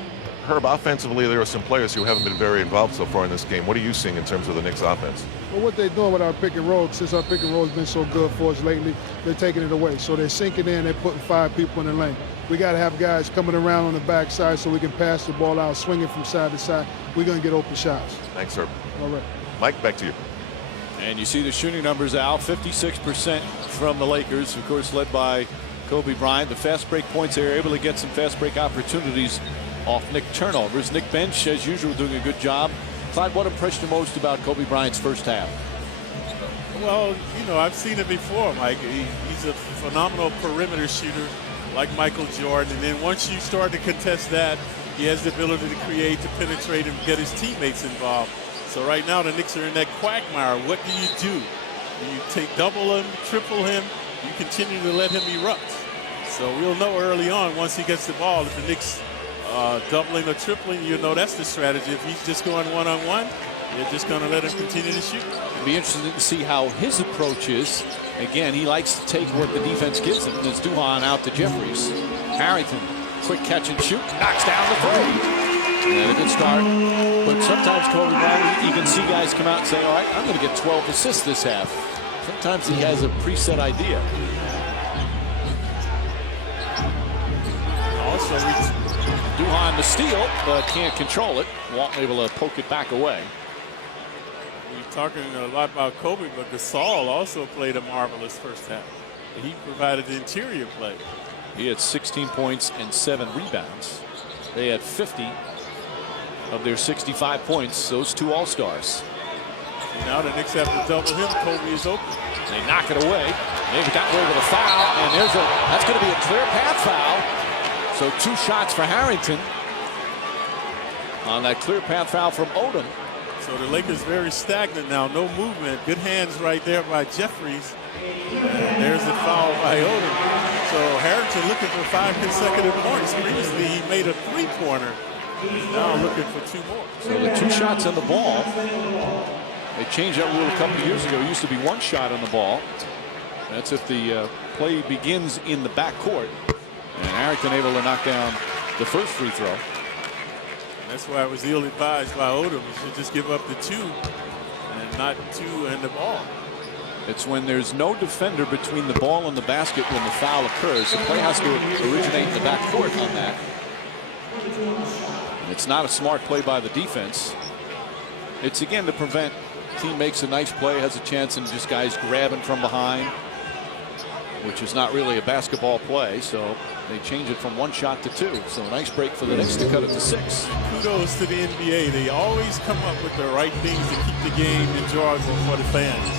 Herb, offensively, there are some players who haven't been very involved so far in this game. What are you seeing in terms of the Knicks offense? Well, what they're doing with our pick and roll, since our pick and roll has been so good for us lately, they're taking it away. So they're sinking in, they're putting 5 people in the lane. We got to have guys coming around on the backside so we can pass the ball out, swinging from side to side. We're going to get open shots. Thanks, Herb. All right. Mike, back to you. And you see the shooting numbers, Al, 56% from the Lakers, of course, led by Kobe Bryant. The fast break points, they were able to get some fast break opportunities off Nick turnovers. Nick Bench, as usual, doing a good job. Clyde, what impressed you most about Kobe Bryant's first half? Well, you know, I've seen it before, Mike. He's a phenomenal perimeter shooter like Michael Jordan. And then once you start to contest that, he has the ability to create, to penetrate, and get his teammates involved. So right now the Knicks are in that quagmire. What do you do? Do you take double him, triple him? You continue to let him erupt. So we'll know early on once he gets the ball if the Knicks doubling or tripling, you know that's the strategy. If he's just going one-on-one, you're just going to let him continue to shoot. It'll be interesting to see how his approach is. Again, he likes to take what the defense gives him. It's Duhan out to Jeffries. Harrington, quick catch and shoot, knocks down the three. And a good start. But sometimes Kobe Bryant, you can see guys come out and say, all right, I'm going to get 12 assists this half. Sometimes he has a preset idea. Also, Duhan the steal, but can't control it. Walton able to poke it back away. We're talking a lot about Kobe, but Gasol also played a marvelous first half. He provided the interior play. He had 16 points and 7 rebounds. They had 50 of their 65 points, those two All-Stars. Now the Knicks have to double him. Kobe is open. They knock it away. They've got away with a foul, and that's going to be a clear path foul. So 2 shots for Harrington on that clear path foul from Odom. So the Lakers very stagnant now, no movement. Good hands right there by Jeffries. And there's the foul by Odom. So Harrington looking for 5 consecutive points. Previously he made a 3-pointer. Now looking for 2 more. So the 2 shots on the ball. They changed that rule a couple of years ago. It used to be 1 shot on the ball. That's if the play begins in the backcourt. And Harrington able to knock down the first free throw. And that's why I was ill-advised by Odom. He should just give up the 2 and not 2 and the ball. It's when there's no defender between the ball and the basket when the foul occurs. The play has to originate in the backcourt on that. And it's not a smart play by the defense. It's again to prevent team makes a nice play, has a chance, and just guys grabbing from behind, which is not really a basketball play. So they change it from 1 shot to 2. So a nice break for the Knicks to cut it to 6. Kudos to the NBA. They always come up with the right things to keep the game enjoyable for the fans.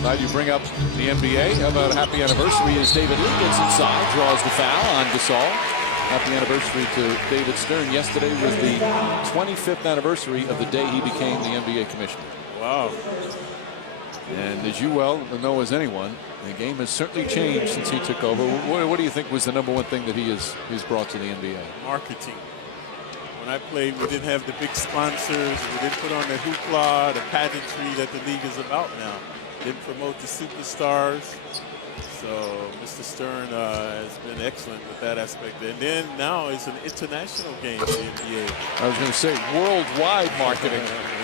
Glad you bring up the NBA. How about a happy anniversary as David Lee gets inside, draws the foul on Gasol. Happy anniversary to David Stern. Yesterday was the 25th anniversary of the day he became the NBA commissioner. Wow. And as you well know as anyone, the game has certainly changed since he took over. What do you think was the #1 thing that he's brought to the NBA? Marketing. When I played, we didn't have the big sponsors. We didn't put on the hoopla, the pageantry that the league is about now. Didn't promote the superstars. So Mr. Stern has been excellent with that aspect. And then now it's an international game for the NBA. I was going to say worldwide marketing.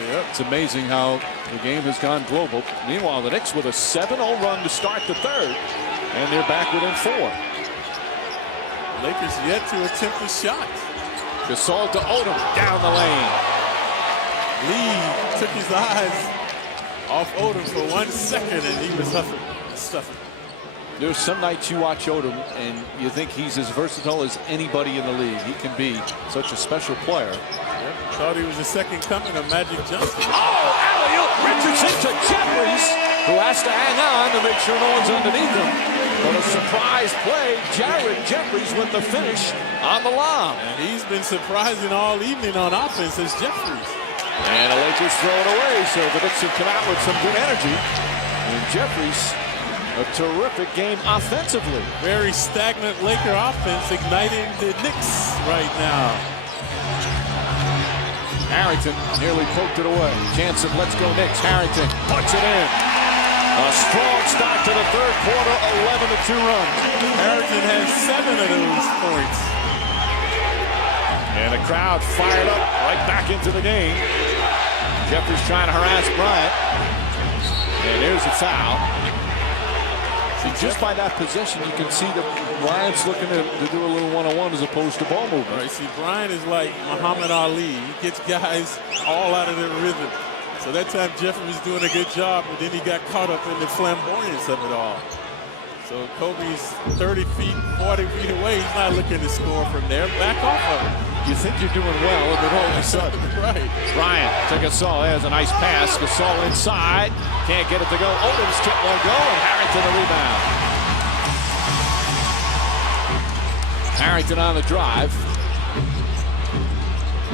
Yep. It's amazing how the game has gone global. Meanwhile, the Knicks with a 7-0 run to start the 3rd, and they're back within 4. Lakers yet to attempt a shot. Gasol to Odom down the lane. Lee took his eyes off Odom for 1 second, and he was stuffing. There's some nights you watch Odom and you think he's as versatile as anybody in the league. He can be such a special player. Yep. Thought he was the second coming of Magic Johnson. Oh, alley-oop, Richardson to Jeffries, who has to hang on to make sure no one's underneath him. But a surprise play, Jared Jeffries with the finish on the lob. And he's been surprising all evening on offense as Jeffries. And the Lakers throw it away, so the Knicks have come out with some good energy. And Jeffries, a terrific game offensively. Very stagnant Laker offense igniting the Knicks right now. Harrington nearly poked it away. Chance of let's go Knicks. Harrington puts it in. A strong start to the 3rd quarter, 11-2 run. Harrington has 7 of those points. And the crowd fired up right back into the game. Jeffries trying to harass Bryant. And here's a foul. Just by that possession, you can see that Bryant's looking to do a little one-on-one as opposed to ball movement. Right, see, Bryant is like Muhammad Ali. He gets guys all out of their rhythm. So that time Jeffrey was doing a good job, but then he got caught up in the flamboyance of it all. So Kobe's 30 feet, 40 feet away. He's not looking to score from there. Back off of it. You think you're doing well, and then all of a sudden. Right. Bryant to Gasol. Has a nice pass. Gasol inside. Can't get it to go. Odom's can't let go, and Harrington the rebound. Harrington on the drive.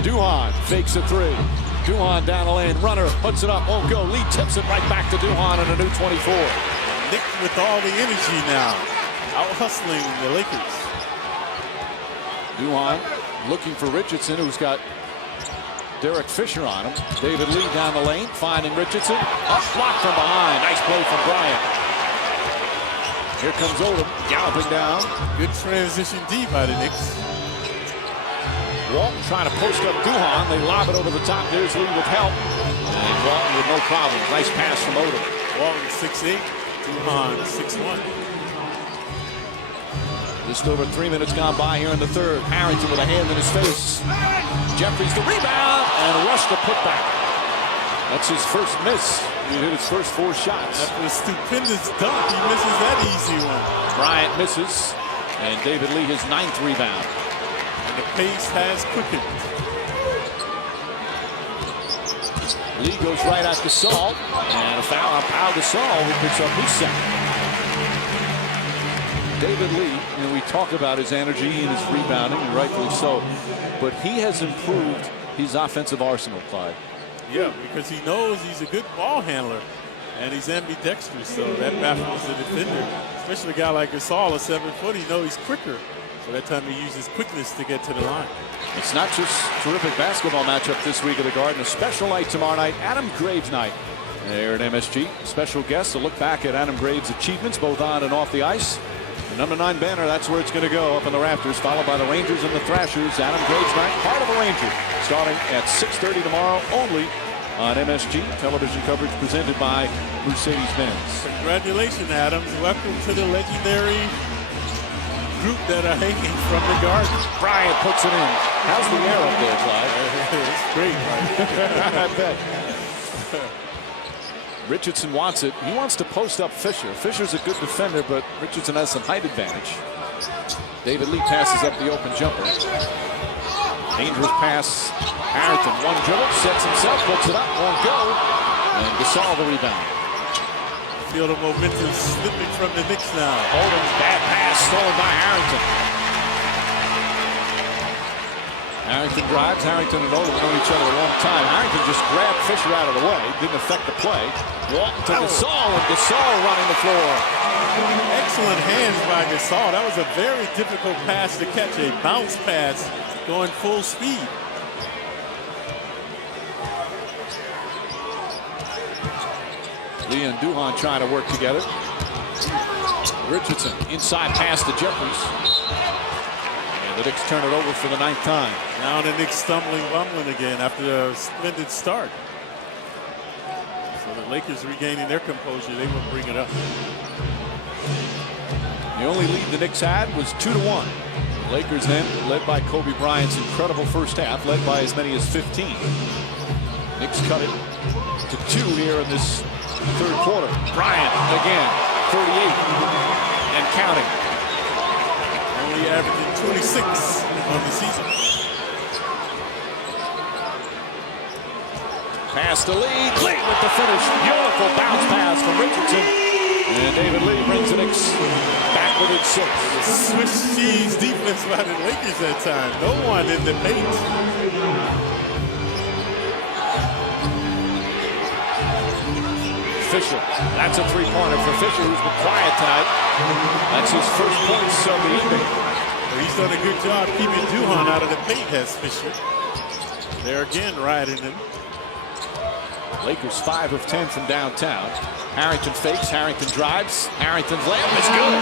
Duhon fakes a three. Duhon down the lane. Runner puts it up. Won't go. Lee tips it right back to Duhon and a new 24. Knicks with all the energy now. Out hustling the Lakers. Duhon looking for Richardson, who's got Derek Fisher on him. David Lee down the lane, finding Richardson. Up block from behind. Nice play from Bryant. Here comes Odom, galloping down. Good transition D by the Knicks. Walton trying to post up Duhon. They lob it over the top. There's Lee with help. And Walton with no problem. Nice pass from Odom. Walton 6'8", Duhon 6'1". Just over 3 minutes gone by here in the third. Harrington with a hand in his face. Jeffries the rebound and Rush the putback. That's his first miss. He hit his first 4 shots. After a stupendous dunk, he misses that easy one. Bryant misses, and David Lee his 9th rebound. And the pace has quickened. Lee goes right at Gasol, and a foul on Pau Gasol, who picks up his second. David Lee, we talk about his energy and his rebounding, and rightfully so, but he has improved his offensive arsenal, Clyde. Yeah, because he knows he's a good ball handler, and he's ambidextrous, so that baffles the defender. Especially a guy like Gasol, a 7-foot, he knows he's quicker. So that time he uses quickness to get to the line. It's not just terrific basketball matchup this week at the Garden. A special night tomorrow night, Adam Graves night there at MSG. Special guests, a look back at Adam Graves' achievements, both on and off the ice. The number 9 banner, that's where it's going to go, up in the rafters, followed by the Rangers and the Thrashers. Adam Graves night, part of the Rangers, starting at 6:30 tomorrow, only on MSG. Television coverage presented by Mercedes-Benz. Congratulations, Adams. Welcome to the legendary group that are hanging from the Garden. Bryant puts it in. How's the air up there, Clyde? It's great, right? I bet. Richardson wants it. He wants to post up Fisher. Fisher's a good defender, but Richardson has some height advantage. David Lee passes up the open jumper. Dangerous pass. Harrington, one dribble, sets himself, puts it up, won't go. And Gasol the rebound. Feel the momentum slipping from the Knicks now. Odom's bad pass stolen by Harrington. Harrington drives. Harrington and Odom know each other a long time. Harrington just grabbed Fisher out of the way. Didn't affect the play. Walton to Gasol, and Gasol running the floor. Excellent hands by Gasol. That was a very difficult pass to catch. A bounce pass going full speed. Lee and Duhon trying to work together. Richardson inside pass to Jeffries. And the Knicks turn it over for the 9th time. Now the Knicks stumbling, bumbling again after a splendid start. So the Lakers regaining their composure. They will bring it up. The only lead the Knicks had was 2-1. The Lakers then, led by Kobe Bryant's incredible first half, led by as many as 15. Knicks cut it to 2 here in this third quarter. Bryant again, 38 and counting. Only averaging 26 on the season. Pass to Lee. Lee with the finish. Beautiful bounce pass from Richardson. And David Lee brings the Knicks back within 6. Swiss cheese defense by the Lakers that time. No one in the paint. Fisher. That's a 3-pointer for Fisher, who's been quiet tonight. That's his first points of the evening. Well, he's done a good job keeping Duhon out of the paint, has Fisher. There again, riding him. Lakers 5 of 10 from downtown. Harrington fakes, Harrington drives. Harrington's layup is good.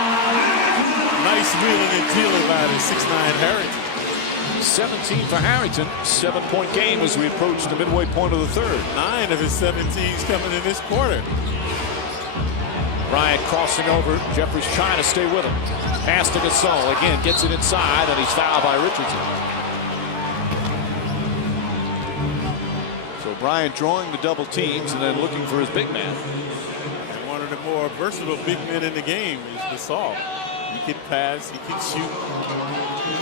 Nice wheeling and dealing by the 6'9" Harrington. 17 for Harrington. 7-point game as we approach the midway point of the third. 9 of his 17s coming in this quarter. Bryant crossing over. Jeffries trying to stay with him. Pass to Gasol. Again, gets it inside, and he's fouled by Richardson. So Bryant drawing the double teams and then looking for his big man. And one of the more versatile big men in the game is Gasol. He can pass, he can shoot.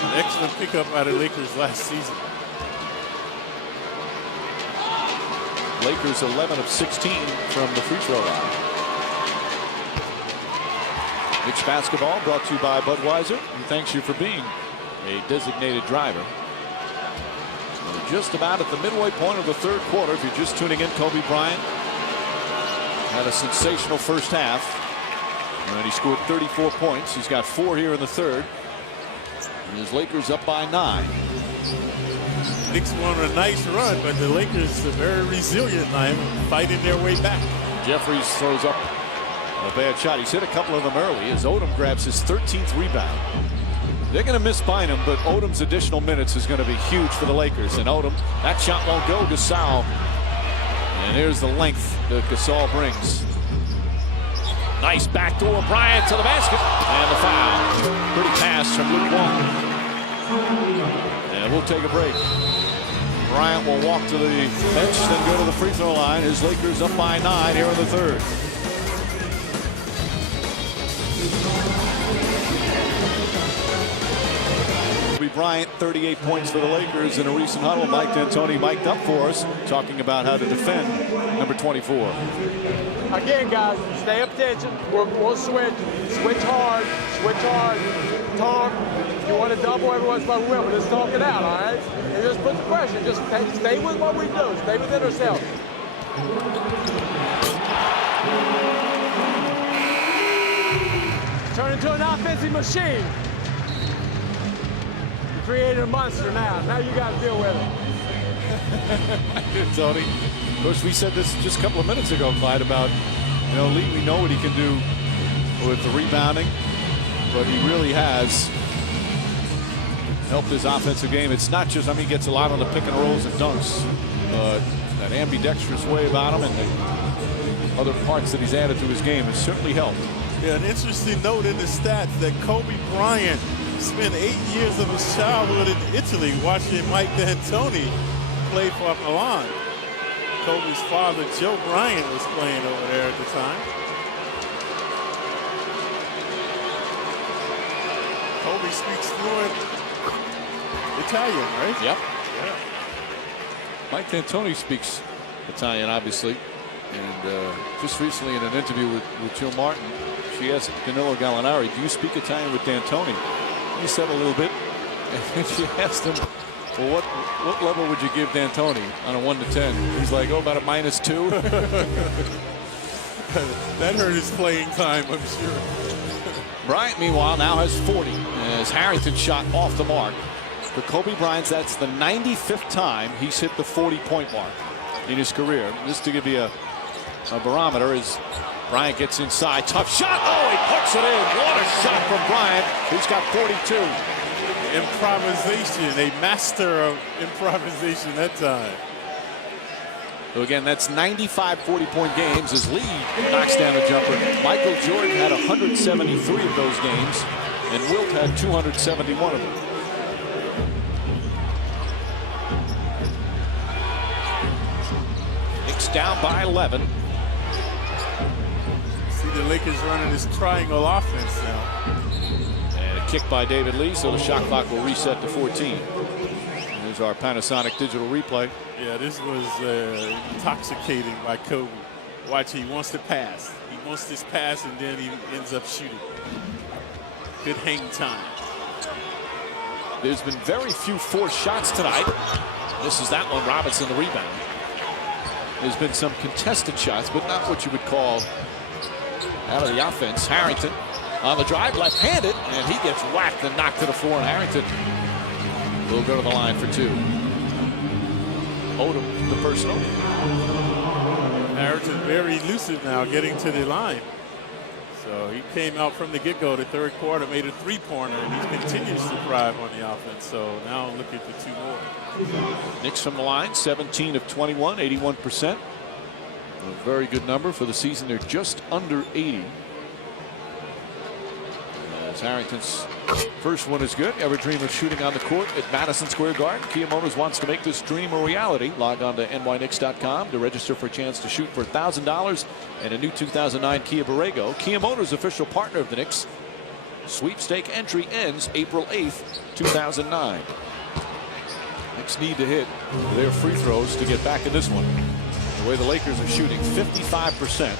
An excellent pickup out of Lakers last season. Lakers 11 of 16 from the free throw line. Knicks basketball brought to you by Budweiser, and thanks you for being a designated driver. We're just about at the midway point of the third quarter. If you're just tuning in, Kobe Bryant had a sensational first half, and he scored 34 points. He's got 4 here in the third. And his Lakers up by 9. Knicks won a nice run, but the Lakers are very resilient now, fighting their way back. Jeffries throws up a bad shot. He's hit a couple of them early as Odom grabs his 13th rebound. They're going to miss Bynum, but Odom's additional minutes is going to be huge for the Lakers. And Odom, that shot won't go. Gasol. And here's the length that Gasol brings. Nice backdoor. Bryant to the basket. And the foul. Pretty pass from Luke Walton. And we'll take a break. Bryant will walk to the bench, then go to the free throw line. His Lakers up by 9 here in the third. Kobe Bryant, 38 points for the Lakers in a recent huddle. Mike D'Antoni mic'd up for us, talking about how to defend number 24. Again, guys, stay up attention. We'll switch. Switch hard. Switch hard. Talk. If you want to double everyone's by will, but just talk it out, all right? And just put the pressure. Just stay with what we do. Stay within ourselves. Turn into an offensive machine. You created a monster now. Now you got to deal with it. Tony. Of course, we said this just a couple of minutes ago, Clyde, about, Lee, we know what he can do with the rebounding, but he really has helped his offensive game. It's not just, he gets a lot on the pick and rolls and dunks, but that ambidextrous way about him and the other parts that he's added to his game has certainly helped. Yeah, an interesting note in the stats that Kobe Bryant spent 8 years of his childhood in Italy watching Mike D'Antoni play for Milan. Kobe's father, Joe Bryant, was playing over there at the time. Kobe speaks fluent Italian, right? Yep. Yeah. Mike D'Antoni speaks Italian, obviously. And just recently in an interview with Jill Martin, she asked Danilo Gallinari, do you speak Italian with D'Antoni? He said a little bit. And then she asked him, well, what level would you give D'Antoni on a 1 to 10? He's like, about a -2. That hurt his playing time, I'm sure. Bryant, meanwhile, now has 40 as Harrington shot off the mark. For Kobe Bryant, that's the 95th time he's hit the 40-point mark in his career. Just to give you a barometer as Bryant gets inside. Tough shot. Oh, he puts it in. What a shot from Bryant. He's got 42. Improvisation, a master of improvisation that time. So again, that's 95 40-point games as Lee knocks down a jumper. Michael Jordan had 173 of those games, and Wilt had 271 of them. Knicks down by 11. See the Lakers running this triangle offense now. And a kick by David Lee, so the shot clock will reset to 14. Here's our Panasonic digital replay. Yeah, this was intoxicating by Kobe. Watch, he wants to pass. He wants this pass, and then he ends up shooting. Good hang time. There's been very few forced shots tonight. This is that one. Robinson, the rebound. There's been some contested shots, but not what you would call out of the offense. Harrington on the drive, left-handed, and he gets whacked and knocked to the floor, and Harrington will go to the line for 2. Odom, the personal. Harrington very elusive now, getting to the line. So he came out from the get-go the third quarter, made a 3-pointer, and he continues to thrive on the offense. So now look at the 2 more. Knicks from the line, 17 of 21, 81%. A very good number for the season. They're just under 80. As Harrington's First one is good. Ever dream of shooting on the court at Madison Square Garden? Kia Motors wants to make this dream a reality. Log on to nyknicks.com to register for a chance to shoot for $1,000 and a new 2009 Kia Borrego. Kia Motors, official partner of the Knicks. Sweepstake entry ends April 8th, 2009. Knicks need to hit their free throws to get back in this one. The way the Lakers are shooting, 55%.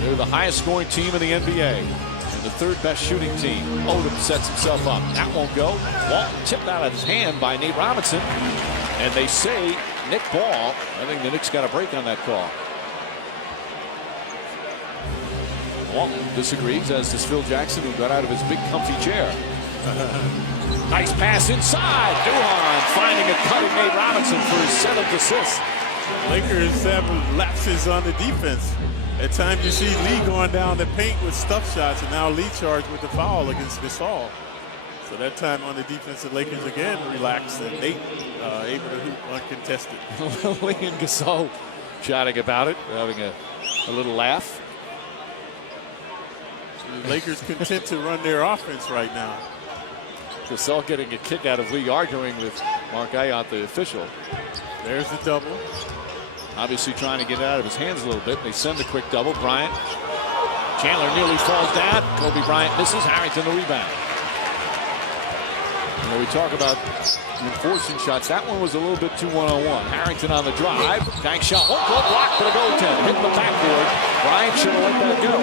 They're the highest scoring team in the NBA. And the third best shooting team. Odom sets himself up. That won't go. Walton tipped out of his hand by Nate Robinson. And they say Nick Ball. I think the Knicks got a break on that call. Walton disagrees, as does Phil Jackson, who got out of his big comfy chair. Nice pass inside. Duhan finding a cutting Nate Robinson for his 7th assist. Lakers have lapses on the defense. At times you see Lee going down the paint with stuff shots, and now Lee charged with the foul against Gasol. So that time on the defense, the Lakers again relaxed, and Nate able to hoop uncontested. Lee and Gasol chatting about it, having a little laugh. The Lakers content to run their offense right now. Gasol getting a kick out of Lee arguing with Mark Ayotte, the official. There's the double. Obviously trying to get it out of his hands a little bit. They send a quick double. Bryant. Chandler nearly falls down. Kobe Bryant misses. Harrington the rebound. We talk about enforcing shots. That one was a little bit too one-on-one. Harrington on the drive. Bank shot. Won't go. Blocked for the goaltender. Hit the backboard. Bryant should have let that go.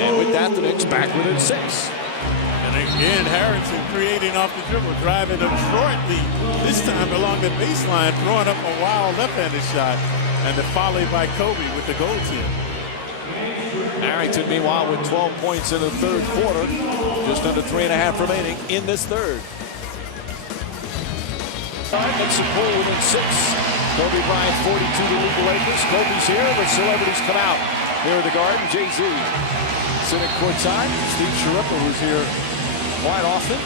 And with that, the Knicks back within 6. And again, Harrington creating off the dribble, driving up shortly. This time along the baseline, throwing up a wild left-handed shot. And the volley by Kobe with the goaltend. Harrington, meanwhile, with 12 points in the third quarter. Just under 3.5 remaining in this third. Makes a pull within 6. Kobe Bryant, 42 to lead the Lakers. Kobe's here. The celebrities come out here at the Garden. Jay-Z sitting courtside. Steve Sharifka, who's here quite often.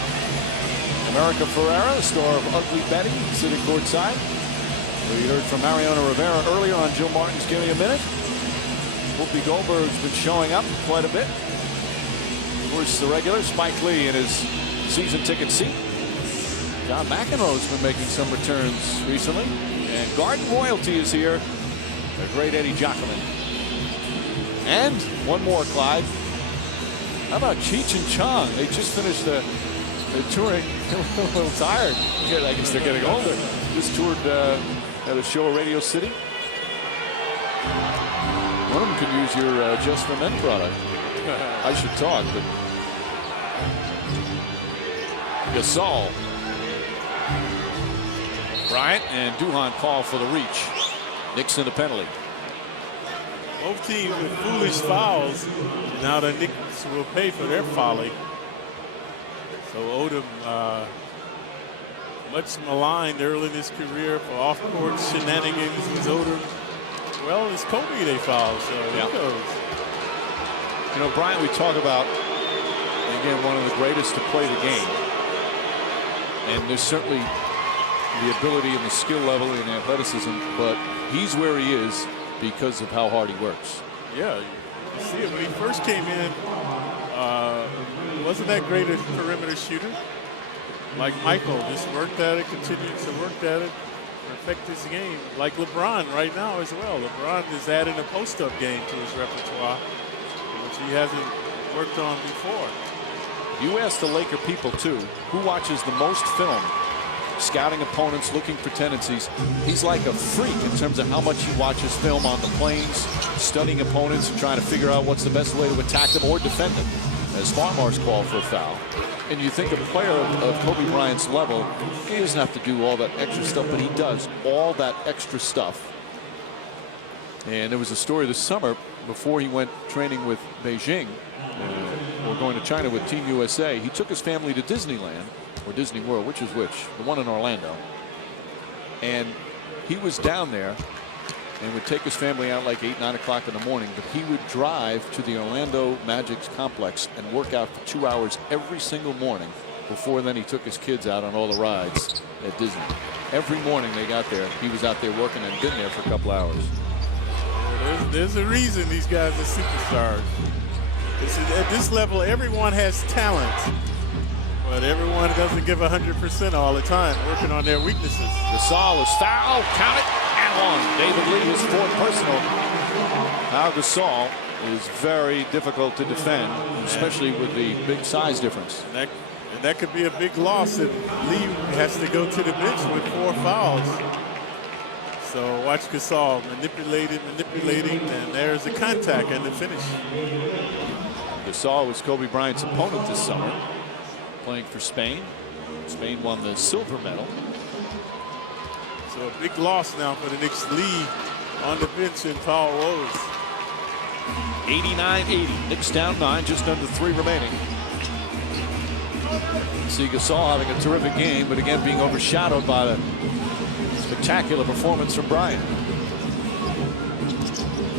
America Ferrera, the star of Ugly Betty, sitting courtside. We heard from Mariano Rivera earlier on Joe Martin's Give Me a Minute. Whoopi Goldberg's been showing up quite a bit. Of course, the regular Spike Lee in his season ticket seat. John McEnroe's been making some returns recently. And Garden Royalty is here. The great Eddie Giacomin. And one more, Clyde. How about Cheech and Chong? They just finished their touring. They're a little tired. I guess they're getting older. Just toured at a show at Radio City. One of them could use your Just for Men product. I should talk, but Gasol, Bryant, and Duhan call for the reach. Knicks in the penalty. Both teams with foolish fouls. Now the Knicks will pay for their folly. So Odom, much maligned early in his career for off-court shenanigans with Odom. Well, it's Kobe they fouled, so here goes. You know, Bryant, we talk about, again, one of the greatest to play the game. And there's certainly the ability and the skill level and athleticism, but he's where he is because of how hard he works. Yeah, you see it when he first came in, wasn't that great a perimeter shooter. Like Michael, just worked at it, continues to work at it, perfect his game. Like LeBron right now as well. LeBron is adding a post-up game to his repertoire, which he hasn't worked on before. You ask the Laker people, too, who watches the most film, scouting opponents, looking for tendencies. He's like a freak in terms of how much he watches film on the planes, studying opponents and trying to figure out what's the best way to attack them or defend them. As Farmar's called for a foul. And you think a player of Kobe Bryant's level, he doesn't have to do all that extra stuff, but he does all that extra stuff. And there was a story this summer before he went training with Beijing, or going to China with Team USA. He took his family to Disneyland, or Disney World, which is which? The one in Orlando. And he was down there and would take his family out like 8, 9 o'clock in the morning, but he would drive to the Orlando Magic's complex and work out for 2 hours every single morning. Before then, he took his kids out on all the rides at Disney. Every morning they got there, he was out there working and been there for a couple hours. There's a reason these guys are superstars. At this level, everyone has talent, but everyone doesn't give 100% all the time, working on their weaknesses. Gasol is fouled, count it, and one. David Lee, his fourth personal. Now Gasol is very difficult to defend, especially with the big size difference. And that could be a big loss if Lee has to go to the bench with 4 fouls. So watch Gasol manipulating, and there's the contact and the finish. Gasol was Kobe Bryant's opponent this summer, playing for Spain. Spain won the silver medal. So a big loss now for the Knicks. Lee on the bench in foul woes. 89-80. Knicks down 9, just under 3 remaining. See Gasol having a terrific game, but again being overshadowed by the spectacular performance from Bryant.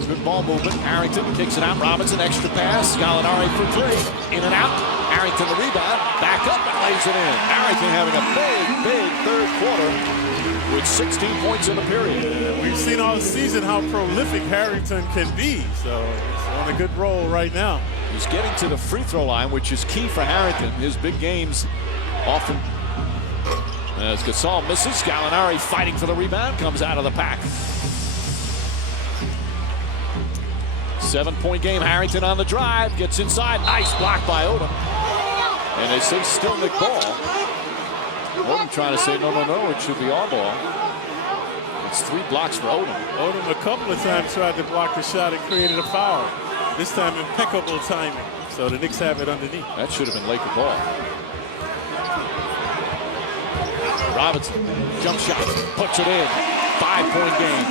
Good ball movement. Harrington kicks it out. Robinson, extra pass. Gallinari for 3. In and out. Harrington the rebound. Back up and lays it in. Harrington having a big third quarter with 16 points in the period. We've seen all season how prolific Harrington can be. So he's on a good roll right now. He's getting to the free throw line, which is key for Harrington. His big games often. As Gasol misses, Gallinari fighting for the rebound, comes out of the pack. 7-point game. Harrington on the drive, gets inside. Nice block by Odom. And they say still Nick ball. Odom trying to say no, it should be our ball. It's 3 blocks for Odom. Odom a couple of times tried to block the shot and created a foul. This time impeccable timing. So the Knicks have it underneath. That should have been Laker ball. Robinson, jump shot, puts it in. 5-point game.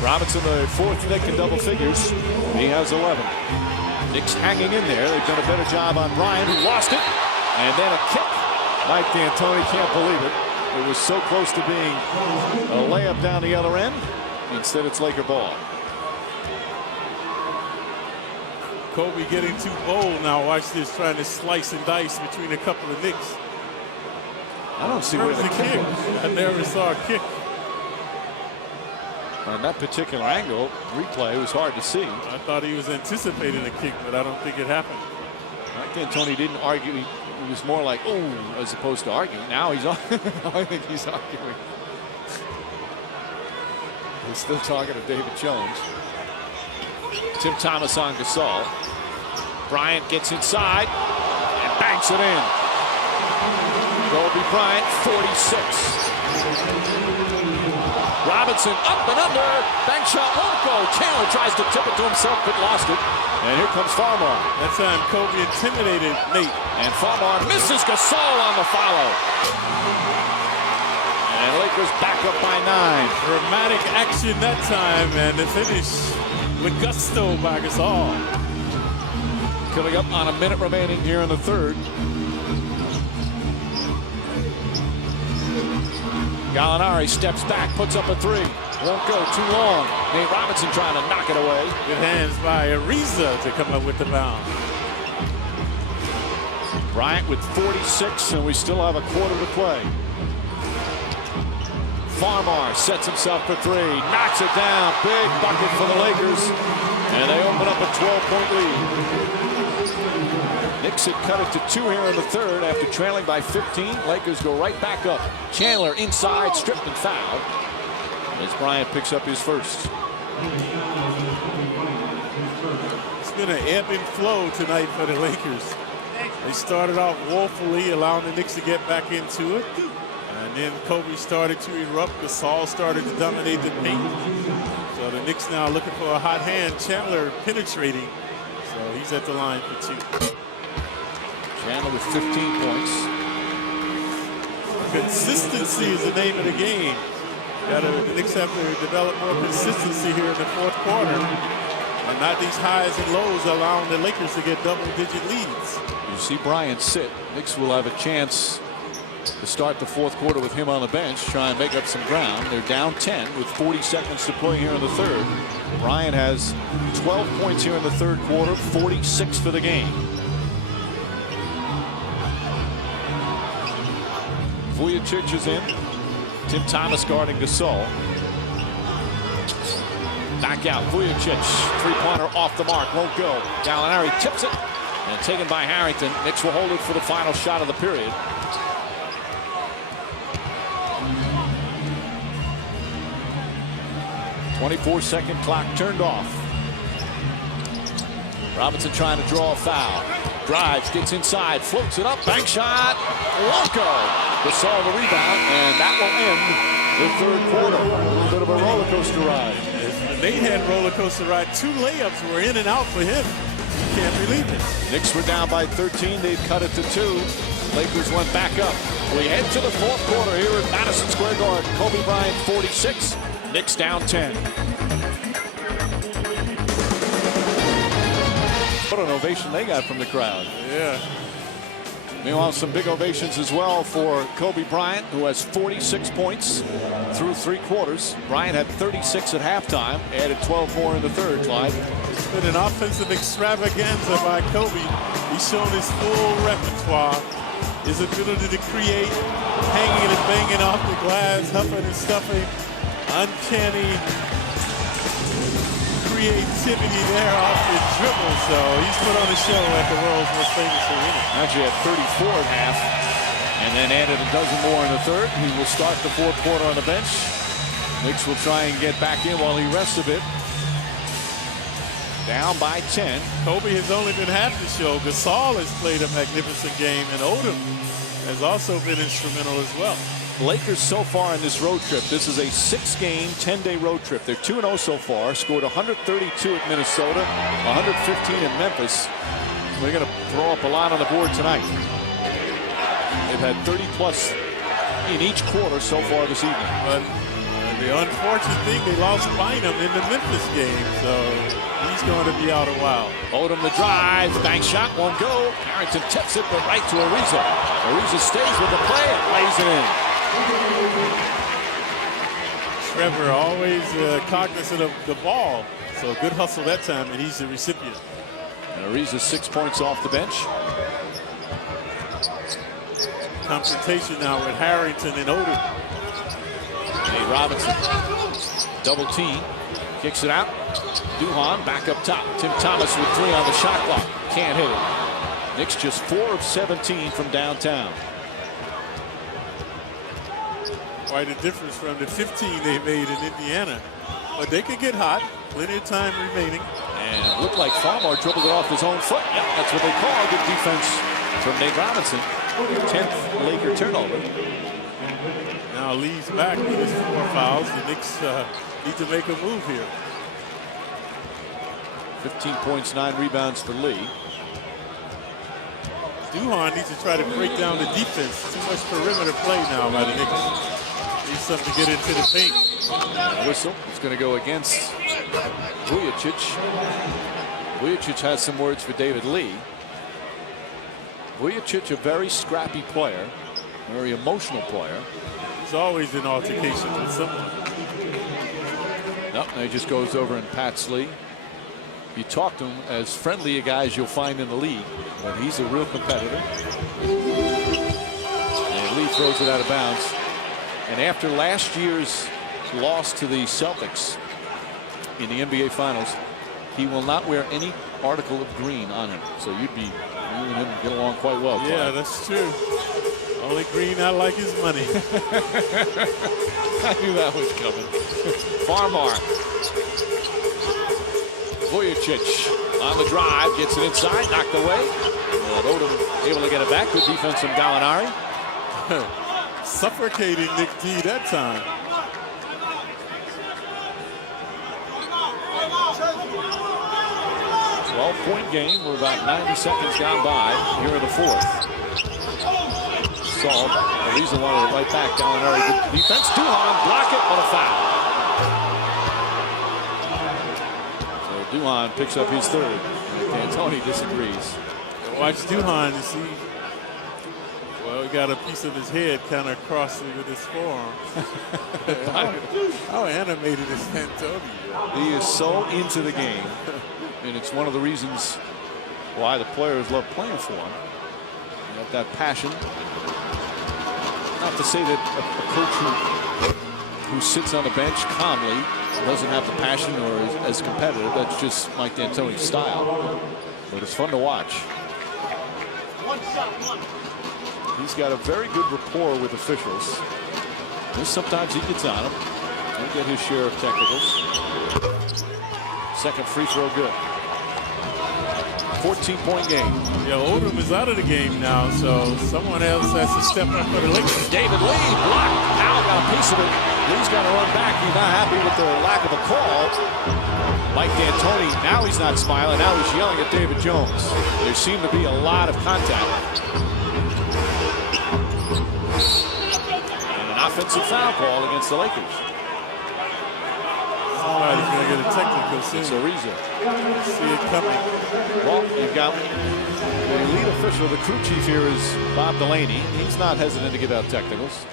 Robinson, the 4th Knick in double figures. He has 11. Knicks hanging in there. They've done a better job on Bryant, who lost it. And then a kick. Mike D'Antoni can't believe it. It was so close to being a layup down the other end. Instead, it's Laker ball. Kobe getting too bold now. Watch this, trying to slice and dice between a couple of Knicks. I don't see where the kick was. I never saw a kick. On that particular angle, replay, it was hard to see. I thought he was anticipating a kick, but I don't think it happened. Mike D'Antoni didn't argue. He was more like, oh, as opposed to arguing. Now he's I think he's arguing. He's still talking to David Jones. Tim Thomas on Gasol. Bryant gets inside and banks it in. Kobe Bryant, 46. Robinson up and under. Bank shot won't go. Chandler tries to tip it to himself but lost it. And here comes Farmar. That time Kobe intimidated Nate. And Farmar misses Gasol on the follow. And Lakers back up by 9. Dramatic action that time, and the finish with gusto by Gasol. Coming up on a minute remaining here in the third. Gallinari steps back, puts up a 3. Won't go, too long. Nate Robinson trying to knock it away. Good hands by Ariza to come up with the bound. Bryant with 46, and we still have a quarter to play. Farmar sets himself for 3, knocks it down. Big bucket for the Lakers, and they open up a 12-point lead. Knicks had cut it to 2 here in the third after trailing by 15. Lakers go right back up. Chandler inside, stripped and fouled as Bryant picks up his first. It's been an ebb and flow tonight for the Lakers. They started off woefully, allowing the Knicks to get back into it. And then Kobe started to erupt. Gasol started to dominate the paint. So the Knicks now looking for a hot hand. Chandler penetrating. So he's at the line for 2. Chandler with 15 points. Consistency is the name of the game. The Knicks have to develop more consistency here in the 4th quarter. And not these highs and lows allowing the Lakers to get double-digit leads. You see Bryant sit. Knicks will have a chance to start the 4th quarter with him on the bench, try and make up some ground. They're down 10 with 40 seconds to play here in the third. Bryant has 12 points here in the third quarter, 46 for the game. Vujacic is in. Tim Thomas guarding Gasol. Back back out. Vujicic, three-pointer off the mark, won't go. Gallinari tips it, and taken by Harrington. Knicks will hold it for the final shot of the period. .24-second clock turned off. Robinson trying to draw a foul. Drives, gets inside, floats it up, bank shot, won't go. Gasol the rebound, and that will end the third quarter. A little bit of a roller coaster ride. Nate had roller coaster ride. 2 layups were in and out for him. You can't believe it. Knicks were down by 13. They've cut it to 2. Lakers went back up. We head to the fourth quarter here at Madison Square Garden. Kobe Bryant 46. Knicks down 10. What an ovation they got from the crowd. Yeah. Meanwhile, some big ovations as well for Kobe Bryant, who has 46 points through 3 quarters. Bryant had 36 at halftime, added 12 more in the third, Clyde. It's been an offensive extravaganza by Kobe. He's shown his full repertoire, his ability to create, hanging and banging off the glass, huffing and stuffing, uncanny creativity there off the dribble. So he's put on a show at the world's most famous arena. Actually had 34 at half, and then added a dozen more in the third. He will start the fourth quarter on the bench. Knicks will try and get back in while he rests a bit. Down by 10. Kobe has only been half the show. Gasol has played a magnificent game, and Odom has also been instrumental as well. Lakers so far in this road trip. This is a 6-game, 10-day road trip. They're 2-0 so far. Scored 132 at Minnesota, 115 in Memphis. They're going to throw up a lot on the board tonight. They've had 30-plus in each quarter so far this evening. But the unfortunate thing, they lost Bynum in the Memphis game, so he's going to be out a while. Odom the drive, bank shot won't go. Harrington tips it, but right to Ariza. Ariza stays with the play and lays it in. Trevor always cognizant of the ball, so good hustle that time, and he's the recipient. And Ariza 6 points off the bench. Confrontation now with Harrington and Odom. Nate Robinson, double team, kicks it out. Duhan back up top. Tim Thomas with 3 on the shot clock. Can't hit it. Knicks just 4 of 17 from downtown. Quite a difference from the 15 they made in Indiana. But they could get hot. Plenty of time remaining. And it looked like Farmar dribbled it off his own foot. Yep, that's what they call good defense from Nate Robinson. 10th Laker turnover. Now Lee's back with his 4 fouls. The Knicks need to make a move here. 15 points, 9 rebounds for Lee. Duhan needs to try to break down the defense. Too much perimeter play now by the Knicks. Needs something to get into the paint. A whistle. It's going to go against Vujicic. Vujicic has some words for David Lee. Vujicic, a very scrappy player, very emotional player. He's always in altercation with someone. Nope, he just goes over and pats Lee. You talk to him, as friendly a guy as you'll find in the league, but he's a real competitor. And Lee throws it out of bounds. And after last year's loss to the Celtics in the NBA Finals, he will not wear any article of green on him. So you and him get along quite well. Yeah, Clyde. that's true. Only green I like is money. I knew that was coming. Farmar. Vujicic on the drive, gets it inside, knocked away. And Odom able to get it back. Good defense from Gallinari. Suffocating Nick D that time. Point game. We're about 90 seconds gone by here in the fourth. So Ariza wanted it right back. Gallinari, good defense. Duhan, block it, but a foul. So Duhan picks up his third. D'Antoni disagrees. Watch Duhan to see. Well, he got a piece of his head kind of crossing with his forearm. How animated is D'Antoni? He is so into the game. And it's one of the reasons why the players love playing for him. You have that passion. Not to say that a coach who who sits on the bench calmly, doesn't have the passion or is as competitive. That's just Mike D'Antoni's style. But it's fun to watch. He's got a very good rapport with officials. Sometimes he gets on them. He'll get his share of technicals. Second free throw good. 14-point game. Yeah, Odom is out of the game now, so someone else has to step up for the Lakers. David Lee blocked. Now got a piece of it. Lee's got to run back. He's not happy with the lack of a call. Mike D'Antoni, now he's not smiling. Now he's yelling at David Jones. There seemed to be a lot of contact. And an offensive foul call against the Lakers. Somebody's going to get a technical soon. It's Ariza. See it coming. Well, you've got the lead official, the crew chief here is Bob Delaney. He's not hesitant to give out technicals.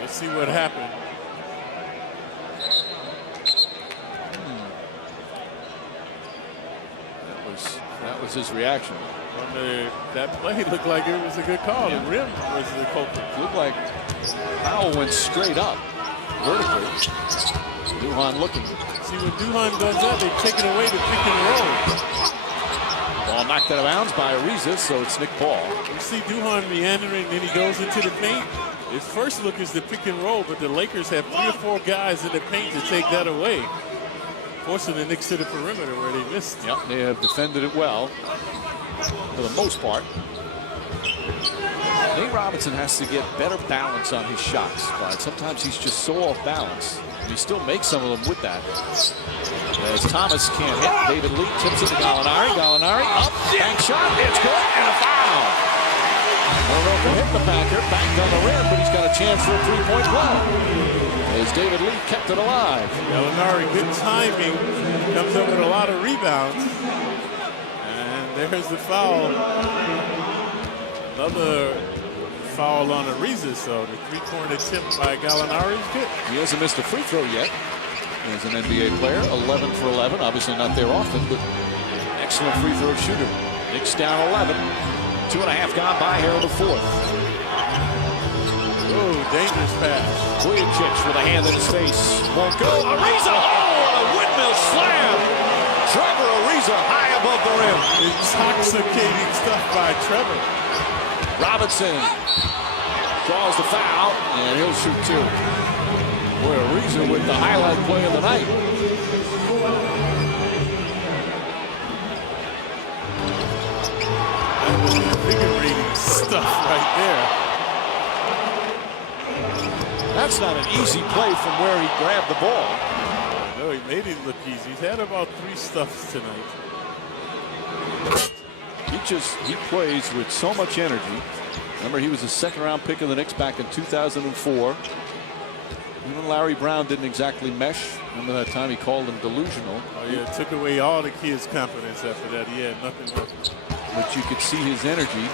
Let's see what happened. That was his reaction. That play looked like it was a good call. The rim was the culprit. Looked like Powell went straight up, vertically. Duhan looking. See, when Duhan does that, they take it away to pick and roll. Ball knocked out of bounds by Ariza, so it's Nick Paul. You see Duhan meandering, then he goes into the paint. His first look is the pick and roll, but the Lakers have 3 or 4 guys in the paint to take that away, forcing the Knicks to the perimeter where they missed. Yep, they have defended it well for the most part. Nate Robinson has to get better balance on his shots. But sometimes he's just so off balance. And he still makes some of them with that. As Thomas can't hit, David Lee tips it to Gallinari. Gallinari up, bank shot, it's good, and a foul. Morocco hit the backer, backed on the rim, but he's got a chance for a 3-point play. As David Lee kept it alive. Gallinari, good timing, comes up with a lot of rebounds. And there's the foul. Another foul on Ariza, so the 3-point attempt by Gallinari is good. He hasn't missed a free throw yet as an NBA player. 11 for 11, obviously not there often, but excellent free throw shooter. Knicks down 11. 2.5 gone by here in the fourth. Oh, dangerous pass. Vujacic with a hand in his face. Won't go. Ariza! Oh, a windmill slam! Trevor Ariza high above the rim. Intoxicating stuff by Trevor. Robinson draws the foul, and he'll shoot 2. Boy, Ariza with the highlight play of the night. That was invigorating stuff right there. That's not an easy play from where he grabbed the ball. No, he made it look easy. He's had about 3 stuffs tonight. He plays with so much energy. Remember, he was a 2nd-round pick of the Knicks back in 2004. Even Larry Brown didn't exactly mesh. Remember that time he called him delusional. Oh, yeah, it took away all the kids' confidence after that. He had nothing left. But you could see his energy.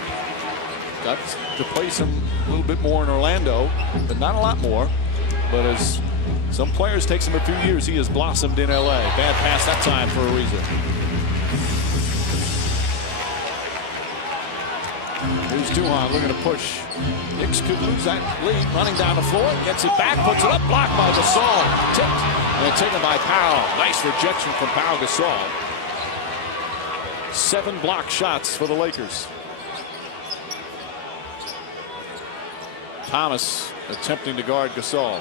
Got to play some a little bit more in Orlando, but not a lot more. But as some players takes him a few years, he has blossomed in LA. Bad pass that time for Ariza. Here's Duhan looking to push. Knicks could lose that lead. Running down the floor, gets it back, puts it up, blocked by Gasol. Tipped and taken by Powell. Nice rejection from Pau Gasol. 7 block shots for the Lakers. Thomas attempting to guard Gasol.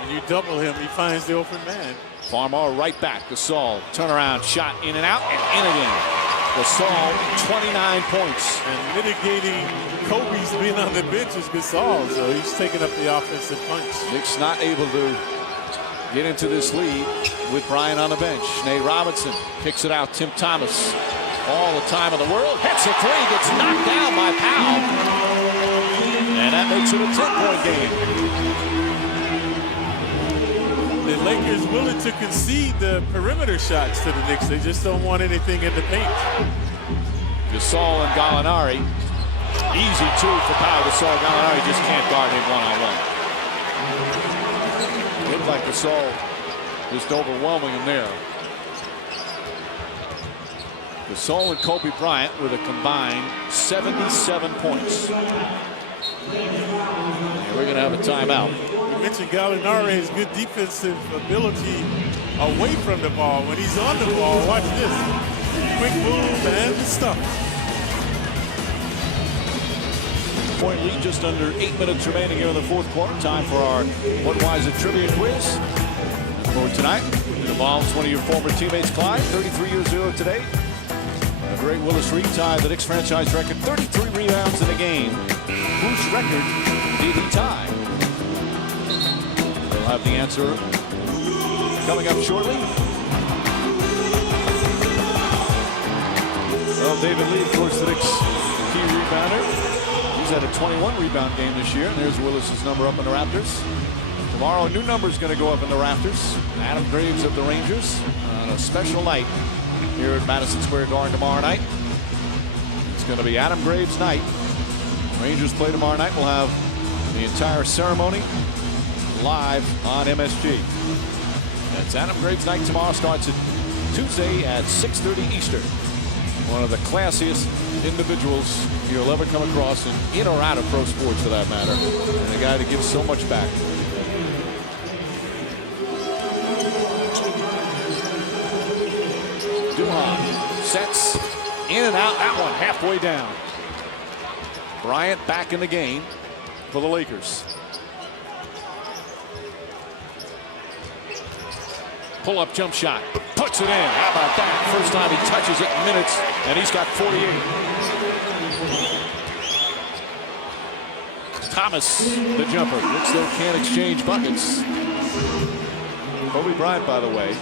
When you double him, he finds the open man. Farmar right back. Gasol turnaround shot in and out and in again. Gasol 29 points. And mitigating Kobe's being on the bench is Gasol, so he's taking up the offensive punch. Knicks not able to get into this lead with Bryant on the bench. Nate Robinson kicks it out. Tim Thomas, all the time in the world, hits a 3, gets knocked down by Powell. And that makes it a 10-point game. The Lakers willing to concede the perimeter shots to the Knicks. They just don't want anything in the paint. Gasol and Gallinari. Easy 2 for Pau Gasol. Gallinari just can't guard him one-on-one. Looked like Gasol just overwhelming him there. Gasol and Kobe Bryant with a combined 77 points. And we're going to have a timeout. The mentioned Gallinari has good defensive ability away from the ball. When he's on the ball, watch this. Quick move and the stuff. Point lead, just under 8 minutes remaining here in the fourth quarter. Time for our What Wise It Trivia Quiz. For tonight, it involves one of your former teammates, Clyde, 33 years old today. A great Willis Reed tied the Knicks franchise record, 33 rebounds in a game. Whose record did he tie? We'll have the answer coming up shortly. Well, David Lee, of course, the Knicks' key rebounder. He's had a 21 rebound game this year. And there's Willis's number up in the Raptors. Tomorrow, a new number is going to go up in the Raptors. Adam Graves of the Rangers on a special night here at Madison Square Garden tomorrow night. It's going to be Adam Graves night. Rangers play tomorrow night. We'll have the entire ceremony live on MSG. That's Adam Graves night tomorrow. Starts at Tuesday at 6:30 Eastern. One of the classiest individuals you'll ever come across in or out of pro sports, for that matter, and a guy that gives so much back. Duhan sets in and out. That one halfway down. Bryant back in the game for the Lakers. Pull-up jump shot. Puts it in. How about that? First time he touches it in minutes, and he's got 48. Thomas, the jumper. Knicks, though, can't exchange buckets. Kobe Bryant, by the way,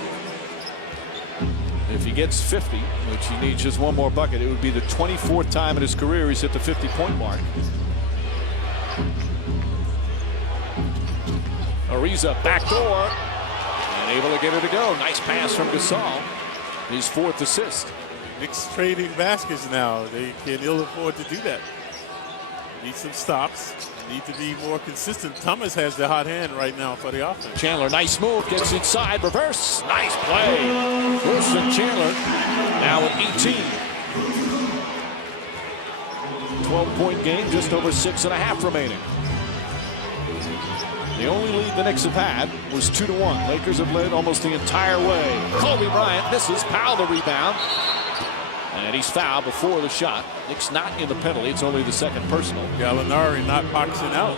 if he gets 50, which he needs just one more bucket, it would be the 24th time in his career he's hit the 50-point mark. Ariza, backdoor. And able to get her to go. Nice pass from Gasol. His 4th assist. Knicks trading baskets now. They can ill afford to do that. Need some stops. Need to be more consistent. Thomas has the hot hand right now for the offense. Chandler, nice move. Gets inside. Reverse. Nice play. Wilson Chandler now at 18. 12-point game. Just over 6.5 remaining. The only lead the Knicks have had was 2-1. Lakers have led almost the entire way. Kobe Bryant misses. Powell the rebound. And he's fouled before the shot. Knicks not in the penalty. It's only the second personal. Gallinari not boxing out.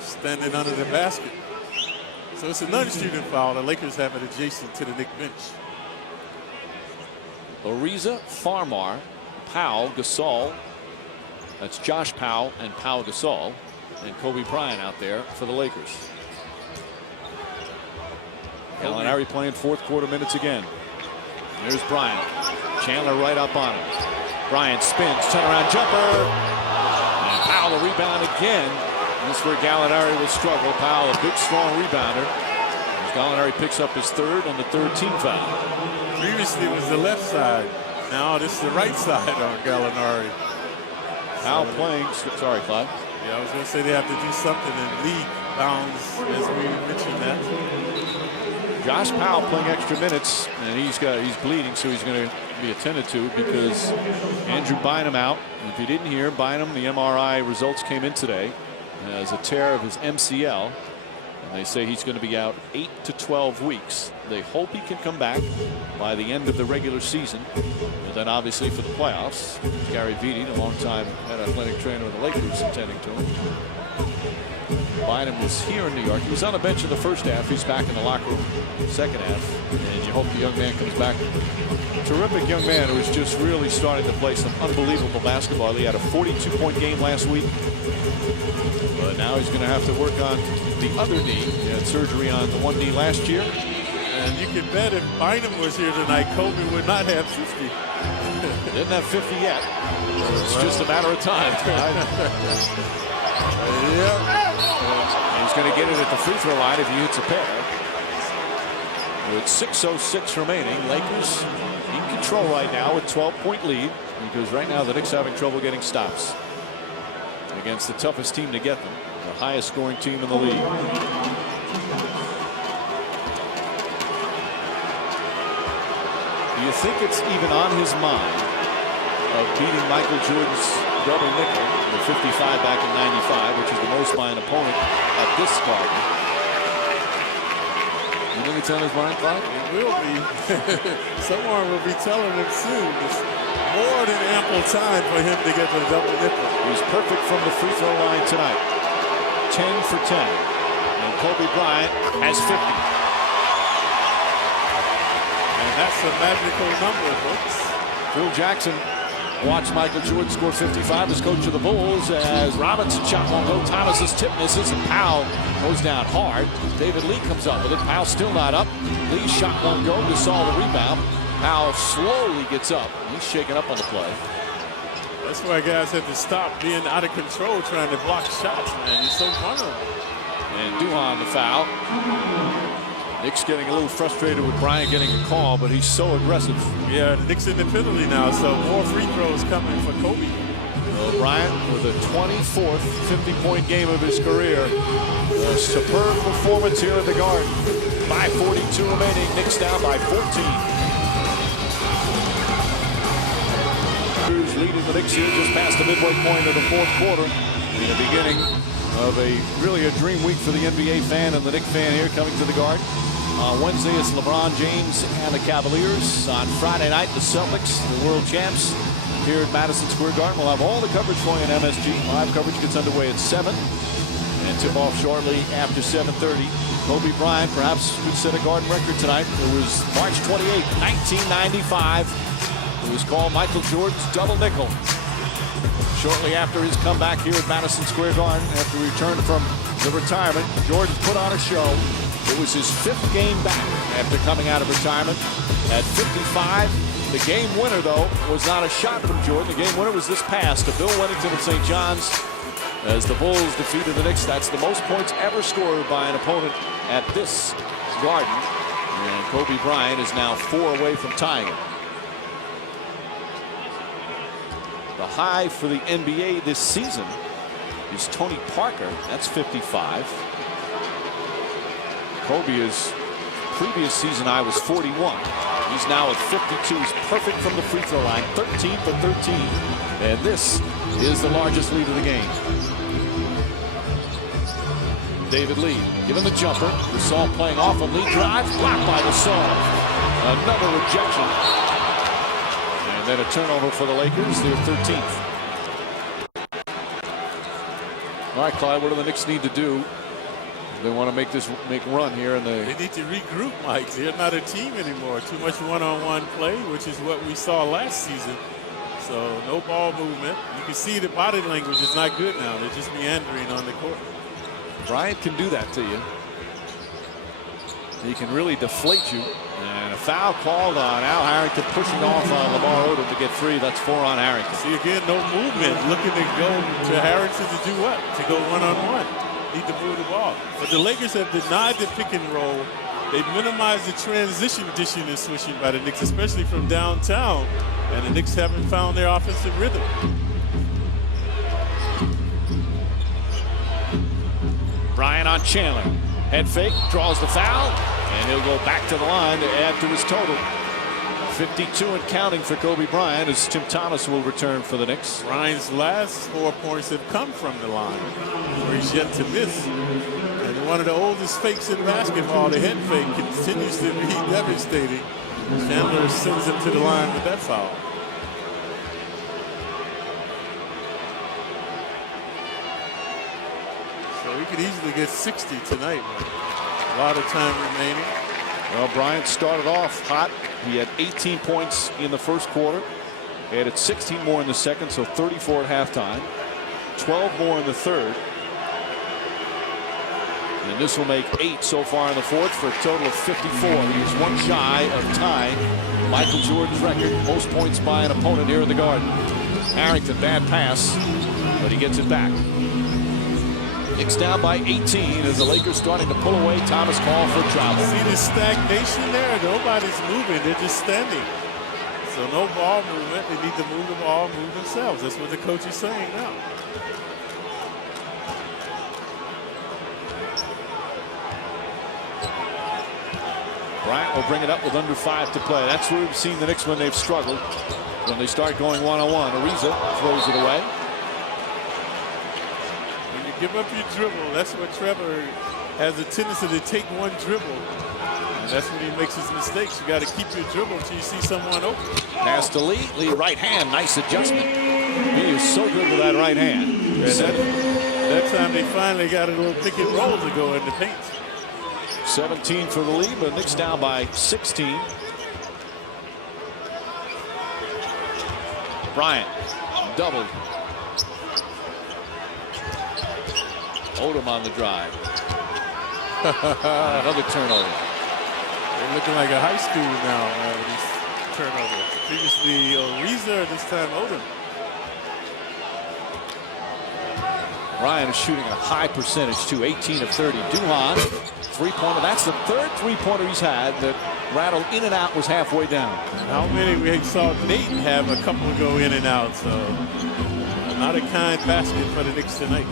Standing under the basket. So it's another shooting foul. The Lakers have it adjacent to the Knicks bench. Ariza, Farmar, Powell, Gasol. That's Josh Powell and Powell Gasol. And Kobe Bryant out there for the Lakers. Gallinari playing fourth quarter minutes again. There's Bryant. Chandler right up on him. Bryant spins, turnaround jumper. And Powell the rebound again. This is where Gallinari will struggle. Powell, a big, strong rebounder. As Gallinari picks up his 3rd and the 3rd team foul. Previously it was the left side. Now this is the right side on Gallinari. Powell playing. Sorry, Clyde. Yeah, I was going to say they have to do something in league bounds, as we mentioned that. Josh Powell playing extra minutes, and he's bleeding, so he's going to be attended to because Andrew Bynum out. If you didn't hear, Bynum, the MRI results came in today, has a tear of his MCL, and they say he's going to be out 8 to 12 weeks. They hope he can come back by the end of the regular season, and then obviously for the playoffs. Gary Vitti, the longtime head athletic trainer of the Lakers, attending to him. Bynum was here in New York. He was on the bench in the first half. He's back in the locker room second half. And you hope the young man comes back. Terrific young man who is just really starting to play some unbelievable basketball. He had a 42-point game last week. But now he's going to have to work on the other knee. He had surgery on the one knee last year. And you can bet if Bynum was here tonight, Kobe would not have 50. Didn't have 50 yet. It's just a matter of time. He's going to get it at the free throw line if he hits a pair. With 6:06 remaining, Lakers in control right now with 12-point lead because right now the Knicks having trouble getting stops against the toughest team to get them, the highest scoring team in the league. Do you think it's even on his mind of beating Michael Jordan's double nickel, the 55 back in 95, which is the most by an opponent at this Garden. You think it's on his mind, Clyde? It will be. Someone will be telling him soon. It's more than ample time for him to get the double nickel. He's perfect from the free throw line tonight. 10 for 10. And Kobe Bryant has 50. And that's a magical number, folks. Phil Jackson watched Michael Jordan score 55 as coach of the Bulls as Robinson shot won't go. Thomas's tip misses and Powell goes down hard. David Lee comes up with it. Powell still not up. Lee's shot won't go. Gasol the rebound. Powell slowly gets up. He's shaken up on the play. That's why guys have to stop being out of control trying to block shots, man. You're so vulnerable. And Duhan the foul. Knicks getting a little frustrated with Bryant getting a call, but he's so aggressive. Yeah, the Knicks in the penalty now, so more free throws coming for Kobe. Bryant with a 24th 50-point game of his career. A superb performance here at the Garden. 5:42 remaining. Knicks down by 14. Leading the Knicks here just past the midway point of the fourth quarter. In the beginning of really a dream week for the NBA fan and the Knicks fan here coming to the Garden. On Wednesday, it's LeBron James and the Cavaliers. On Friday night, the Celtics, the world champs, here at Madison Square Garden. We'll have all the coverage for you on MSG. Live coverage gets underway at 7. And tip off shortly after 7:30. Kobe Bryant perhaps could set a Garden record tonight. It was March 28, 1995. It was called Michael Jordan's double nickel. Shortly after his comeback here at Madison Square Garden, after he returned from the retirement, Jordan put on a show. It was his 5th game back after coming out of retirement. At 55, the game winner, though, was not a shot from Jordan. The game winner was this pass to Bill Wennington of St. John's as the Bulls defeated the Knicks. That's the most points ever scored by an opponent at this Garden. And Kobe Bryant is now 4 away from tying it. The high for the NBA this season is Tony Parker. That's 55. Kobe's previous season high was 41. He's now at 52. He's perfect from the free throw line. 13 for 13. And this is the largest lead of the game. David Lee given the jumper. Gasol playing off a lead drive. Blocked by Gasol. Another rejection. And then a turnover for the Lakers. They're 13th. All right, Clyde, what do the Knicks need to do? They want to make run here. They need to regroup, Mike. They're not a team anymore. Too much one-on-one play, which is what we saw last season. So no ball movement. You can see the body language is not good now. They're just meandering on the court. Bryant can do that to you. He can really deflate you. And a foul called on Al Harrington, pushing off on Lamar Odom to get free. That's 4 on Harrington. See, again, no movement. Looking to go to Harrington to do what? To go one-on-one. Need to move the ball. But the Lakers have denied the pick and roll. They've minimized the transition dishing and switching by the Knicks, especially from downtown. And the Knicks haven't found their offensive rhythm. Bryant on Chandler. Head fake, draws the foul, and he'll go back to the line to add to his total. 52 and counting for Kobe Bryant as Tim Thomas will return for the Knicks. Bryant's last 4 points have come from the line, where he's yet to miss. And one of the oldest fakes in basketball, the head fake, continues to be devastating. Chandler sends him to the line with that foul. So he could easily get 60 tonight. A lot of time remaining. Well, Bryant started off hot. He had 18 points in the first quarter. He added 16 more in the second, so 34 at halftime. 12 more in the third. And this will make 8 so far in the fourth for a total of 54. He's 1 shy of tying Michael Jordan's record, most points by an opponent here in the Garden. Harrington, bad pass, but he gets it back. Knicks down by 18 as the Lakers starting to pull away. Thomas called for travel. See the stagnation there? Nobody's moving. They're just standing. So no ball movement. They need to move the ball, move themselves. That's what the coach is saying now. Bryant will bring it up with under 5 to play. That's where we've seen the Knicks when they've struggled. When they start going one-on-one, Ariza throws it away. Give up your dribble. That's what Trevor has a tendency to take one dribble. And that's when he makes his mistakes. You got to keep your dribble until you see someone open. Pass to Lee. Lee, right hand. Nice adjustment. He is so good with that right hand. That time they finally got a little pick and roll to go in the paint. 17 for the lead, but Knicks down by 16. Bryant, doubled. Odom on the drive. Another turnover. They're looking like a high school now with these turnovers. Previously Ariza, this time Odom. Bryant is shooting a high percentage too, 18 of 30. Duhan, three-pointer. That's the third three-pointer he's had that rattled in and out, was halfway down. How many we saw Nate have a couple go in and out, so not a kind basket for the Knicks tonight.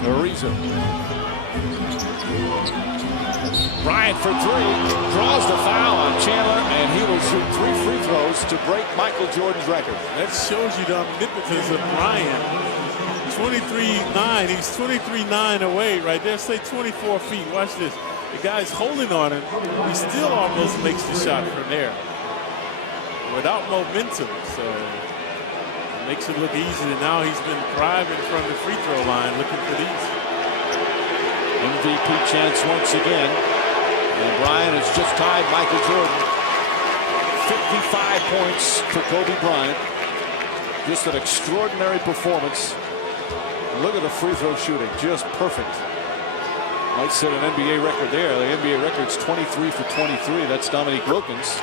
Ariza. Bryant for three, draws the foul on Chandler, and he will shoot 3 free throws to break Michael Jordan's record. That shows you the omnipotence of Bryant. 23-9, he's 23-9 away right there. Say 24 feet. Watch this. The guy's holding on him. He still almost makes the shot from there without momentum. So it makes it look easy. And now he's been driving from the free throw line looking for these. MVP chance once again. And Bryant has just tied Michael Jordan. 55 points for Kobe Bryant. Just an extraordinary performance. Look at the free throw shooting, just perfect. Might set an NBA record there. The NBA record's 23 for 23. That's Dominique Wilkins.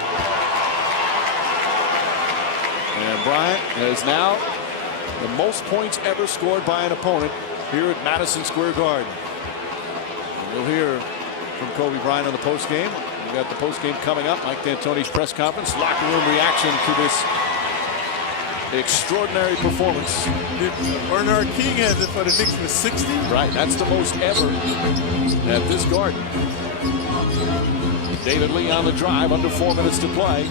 And Bryant has now the most points ever scored by an opponent here at Madison Square Garden. And we'll hear from Kobe Bryant on the postgame. We've got the postgame coming up. Mike D'Antoni's press conference, locker room reaction to this extraordinary performance. Bernard King has it for the Knicks with 60. Right, that's the most ever at this Garden. David Lee on the drive, under 4 minutes to play.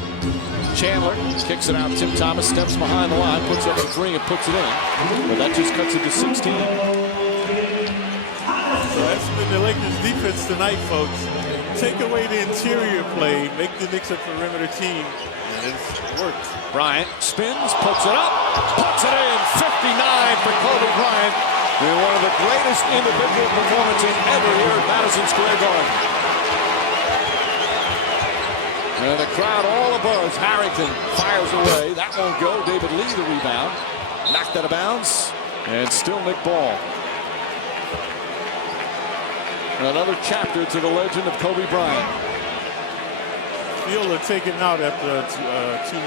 Chandler kicks it out. Tim Thomas steps behind the line, puts up a three and puts it in. But that just cuts it to 16. So that's been the Lakers' defense tonight, folks. Take away the interior play, make the Knicks a perimeter team. And it's worked. Bryant spins, puts it up, puts it in. 59 for Kobe Bryant. In one of the greatest individual performances ever here at Madison Square Garden. And the crowd all abuzz. Harrington fires away. That won't go. David Lee the rebound. Knocked out of bounds. And still Nick Ball. Another chapter to the legend of Kobe Bryant. He'll take it out after 2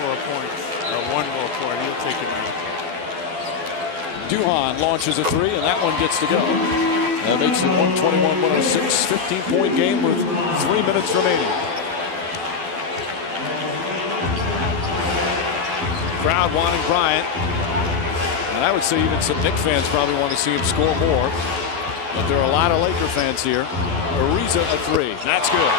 more points. 1 more point. He'll take it out. Duhan launches a three, and that one gets to go. That makes it 121-106. 15-point game with 3 minutes remaining. Crowd wanting Bryant. And I would say even some Knicks fans probably want to see him score more. But there are a lot of Laker fans here. Ariza a three. That's good.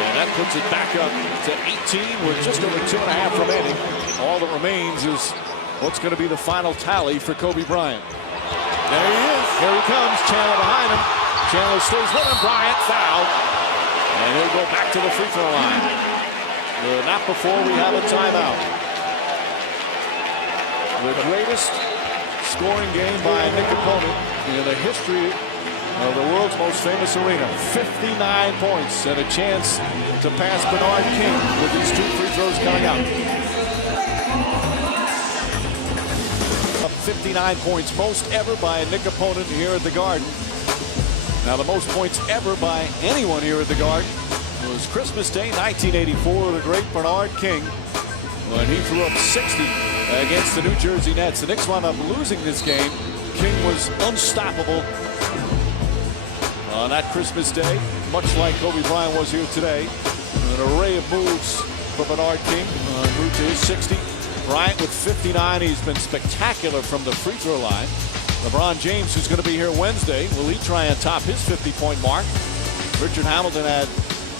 And that puts it back up to 18 with just over 2.5 remaining. All that remains is what's going to be the final tally for Kobe Bryant. There he is. Here he comes. Chandler behind him. Chandler stays with him. Bryant fouled. And he'll go back to the free throw line. Not before we have a timeout. The greatest scoring game by a Knicks opponent in the history of the world's most famous arena. 59 points and a chance to pass Bernard King with these 2 free throws coming out. 59 points, most ever by a Knicks opponent here at the Garden. Now the most points ever by anyone here at the Garden was Christmas Day 1984, the great Bernard King, when he threw up 60 against the New Jersey Nets. The Knicks wound up losing this game. King was unstoppable on that Christmas Day, much like Kobe Bryant was here today. An array of moves for Bernard King en route to his 60. Bryant with 59. He's been spectacular from the free throw line. LeBron James, who's going to be here Wednesday, will he try and top his 50-point mark? Richard Hamilton had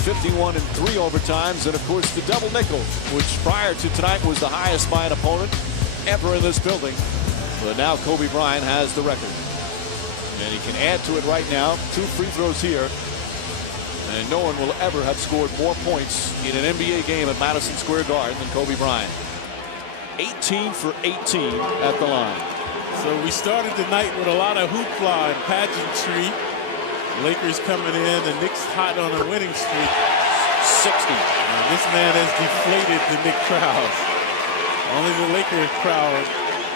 51 in 3 overtimes, and of course the double nickel, which prior to tonight was the highest by an opponent ever in this building. But now Kobe Bryant has the record. And he can add to it right now. 2 free throws here. And no one will ever have scored more points in an NBA game at Madison Square Garden than Kobe Bryant. 18 for 18 at the line. So we started the night with a lot of hoopla and pageantry. Lakers coming in, the Knicks hot on a winning streak. 60. And this man has deflated the Knicks crowd. Only the Lakers crowd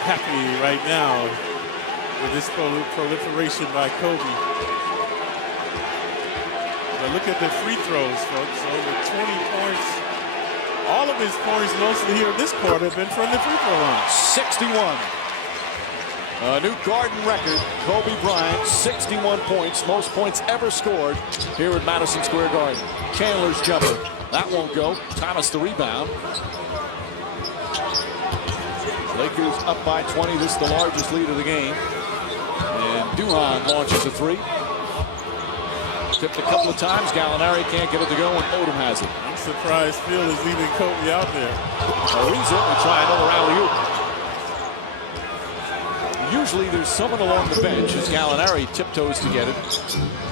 happy right now with this proliferation by Kobe. But look at the free throws, folks. Over 20 points. All of his points mostly here in this quarter have been from the free throw line. 61. A new Garden record. Kobe Bryant, 61 points. Most points ever scored here at Madison Square Garden. Chandler's jumper. That won't go. Thomas the rebound. Lakers up by 20. This is the largest lead of the game. And Duhan launches a 3. Tipped a couple of times. Gallinari can't get it to go, and Odom has it. I'm surprised Phil is leaving Kobe out there. Ariza will try another alley-oop. Usually there's someone along the bench, as Gallinari tiptoes to get it,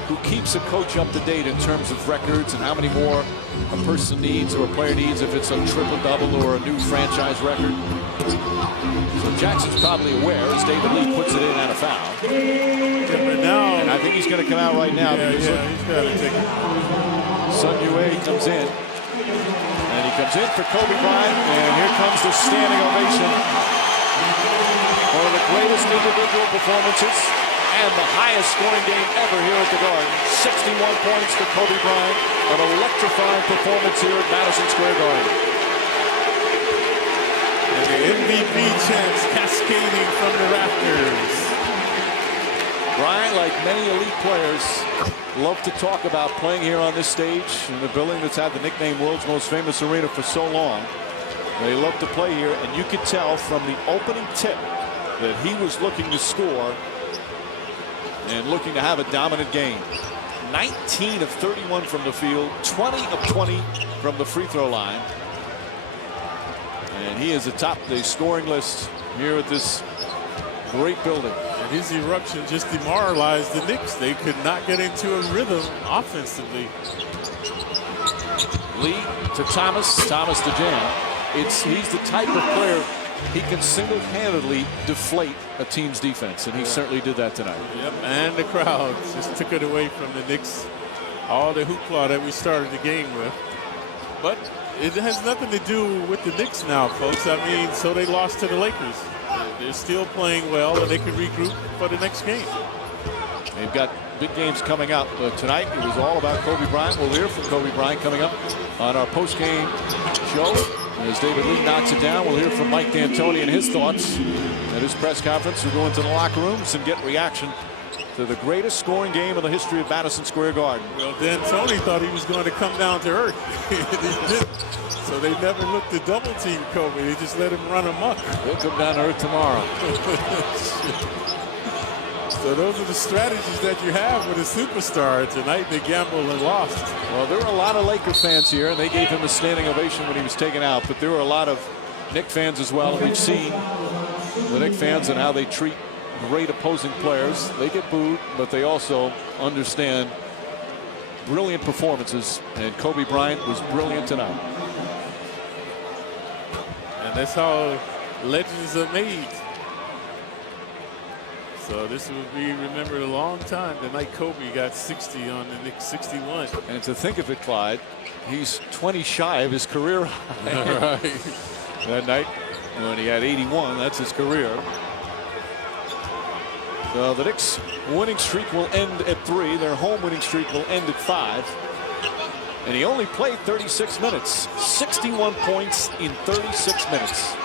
who keeps a coach up to date in terms of records and how many more a person needs or a player needs if it's a triple-double or a new franchise record. So Jackson's probably aware as David Lee puts it in at a foul. Now, and I think he's going to come out right now. Yeah, he's got to take it. Sun Yue comes in. And he comes in for Kobe Bryant. And here comes the standing ovation. One of the greatest individual performances and the highest scoring game ever here at the Garden. 61 points to Kobe Bryant. An electrifying performance here at Madison Square Garden. And the MVP chants cascading from the rafters. Bryant, like many elite players, love to talk about playing here on this stage in the building that's had the nickname World's Most Famous Arena for so long. They love to play here, and you could tell from the opening tip that he was looking to score and looking to have a dominant game. 19 of 31 from the field, 20 of 20 from the free throw line. And he is atop the scoring list here at this great building. And his eruption just demoralized the Knicks. They could not get into a rhythm offensively. Lee to Thomas, Thomas to jam. He's the type of player he can single-handedly deflate a team's defense, and he certainly did that tonight. Yep, and the crowd just took it away from the Knicks. All the hoopla that we started the game with. But it has nothing to do with the Knicks now, folks. I mean, so they lost to the Lakers. They're still playing well, and they can regroup for the next game. They've got big games coming up. Tonight, it was all about Kobe Bryant. We'll hear from Kobe Bryant coming up on our post-game show. As David Lee knocks it down, we'll hear from Mike D'Antoni and his thoughts at his press conference. We'll go into the locker rooms and get reaction to the greatest scoring game in the history of Madison Square Garden. Well, D'Antoni thought he was going to come down to earth. He didn't. So they never looked to double team Kobe. They just let him run amok. He'll come down to earth tomorrow. So those are the strategies that you have with a superstar. Tonight they gambled and lost. Well, there were a lot of Laker fans here, and they gave him a standing ovation when he was taken out. But there were a lot of Knick fans as well. We've seen the Knick fans and how they treat great opposing players. They get booed, but they also understand brilliant performances. And Kobe Bryant was brilliant tonight. And that's how legends are made. So this will be remembered a long time. The night Kobe got 60 on the Knicks 61. And to think of it, Clyde, he's 20 shy of his career high. Right. That night when he had 81, that's his career. So the Knicks winning streak will end at 3. Their home winning streak will end at 5. And he only played 36 minutes. 61 points in 36 minutes.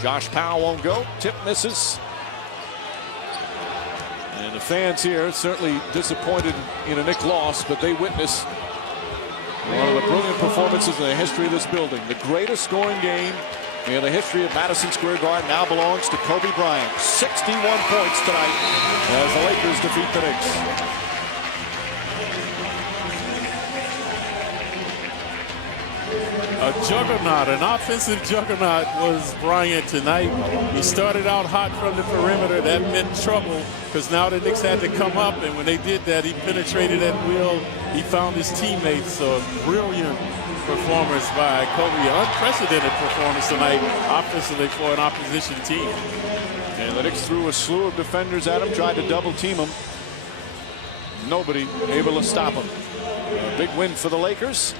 Josh Powell won't go. Tip misses. And the fans here certainly disappointed in a Knick loss, but they witness one of the brilliant performances in the history of this building. The greatest scoring game in the history of Madison Square Garden now belongs to Kobe Bryant. 61 points tonight as the Lakers defeat the Knicks. A juggernaut, an offensive juggernaut was Bryant tonight. He started out hot from the perimeter. That meant trouble because now the Knicks had to come up, and when they did that, he penetrated at will. He found his teammates. So a brilliant performance by Kobe. Unprecedented performance tonight offensively for an opposition team. And the Knicks threw a slew of defenders at him, tried to double team him. Nobody able to stop him. A big win for the Lakers.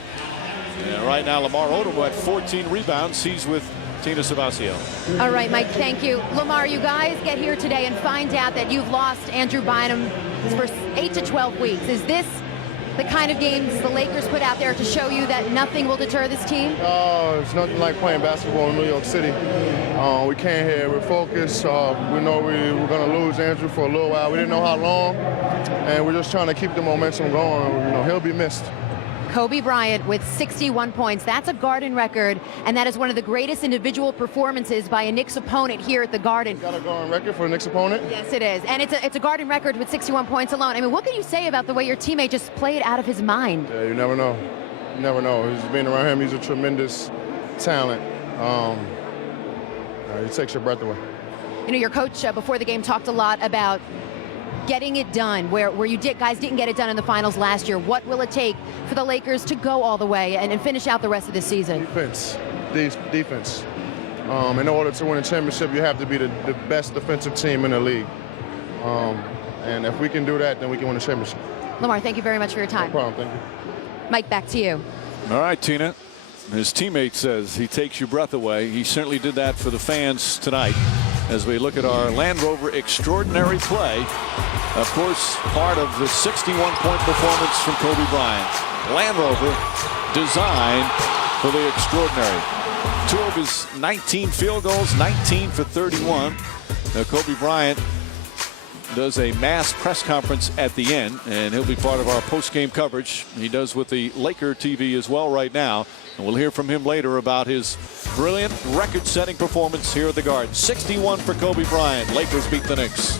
And right now, Lamar Odom had 14 rebounds. He's with Tina Savasio. All right, Mike, thank you. Lamar, you guys get here today and find out that you've lost Andrew Bynum for 8 to 12 weeks. Is this the kind of games the Lakers put out there to show you that nothing will deter this team? It's nothing like playing basketball in New York City. We came here, we're focused. We know we were going to lose Andrew for a little while. We didn't know how long, and we're just trying to keep the momentum going. You know, he'll be missed. Kobe Bryant with 61 points. That's a Garden record, and that is one of the greatest individual performances by a Knicks opponent here at the Garden. Got a Garden record for a Knicks opponent? Yes, it is. And it's a Garden record with 61 points alone. I mean, what can you say about the way your teammate just played out of his mind? Yeah, you never know. You never know. He's being around him, he's a tremendous talent. He takes your breath away. You know, your coach before the game talked a lot about getting it done, where guys didn't get it done in the finals last year. What will it take for the Lakers to go all the way and finish out the rest of this season? Defense. Defense. In order to win a championship, you have to be the best defensive team in the league. And if we can do that, then we can win a championship. Lamar, thank you very much for your time. No problem, thank you. Mike, back to you. All right, Tina. His teammate says he takes your breath away. He certainly did that for the fans tonight. As we look at our Land Rover extraordinary play, of course, part of the 61-point performance from Kobe Bryant. Land Rover designed for the extraordinary. 2 of his 19 field goals, 19 for 31. Now, Kobe Bryant does a mass press conference at the end, and he'll be part of our post-game coverage. He does with the Laker TV as well right now. And we'll hear from him later about his brilliant record-setting performance here at the Garden. 61 for Kobe Bryant. Lakers beat the Knicks.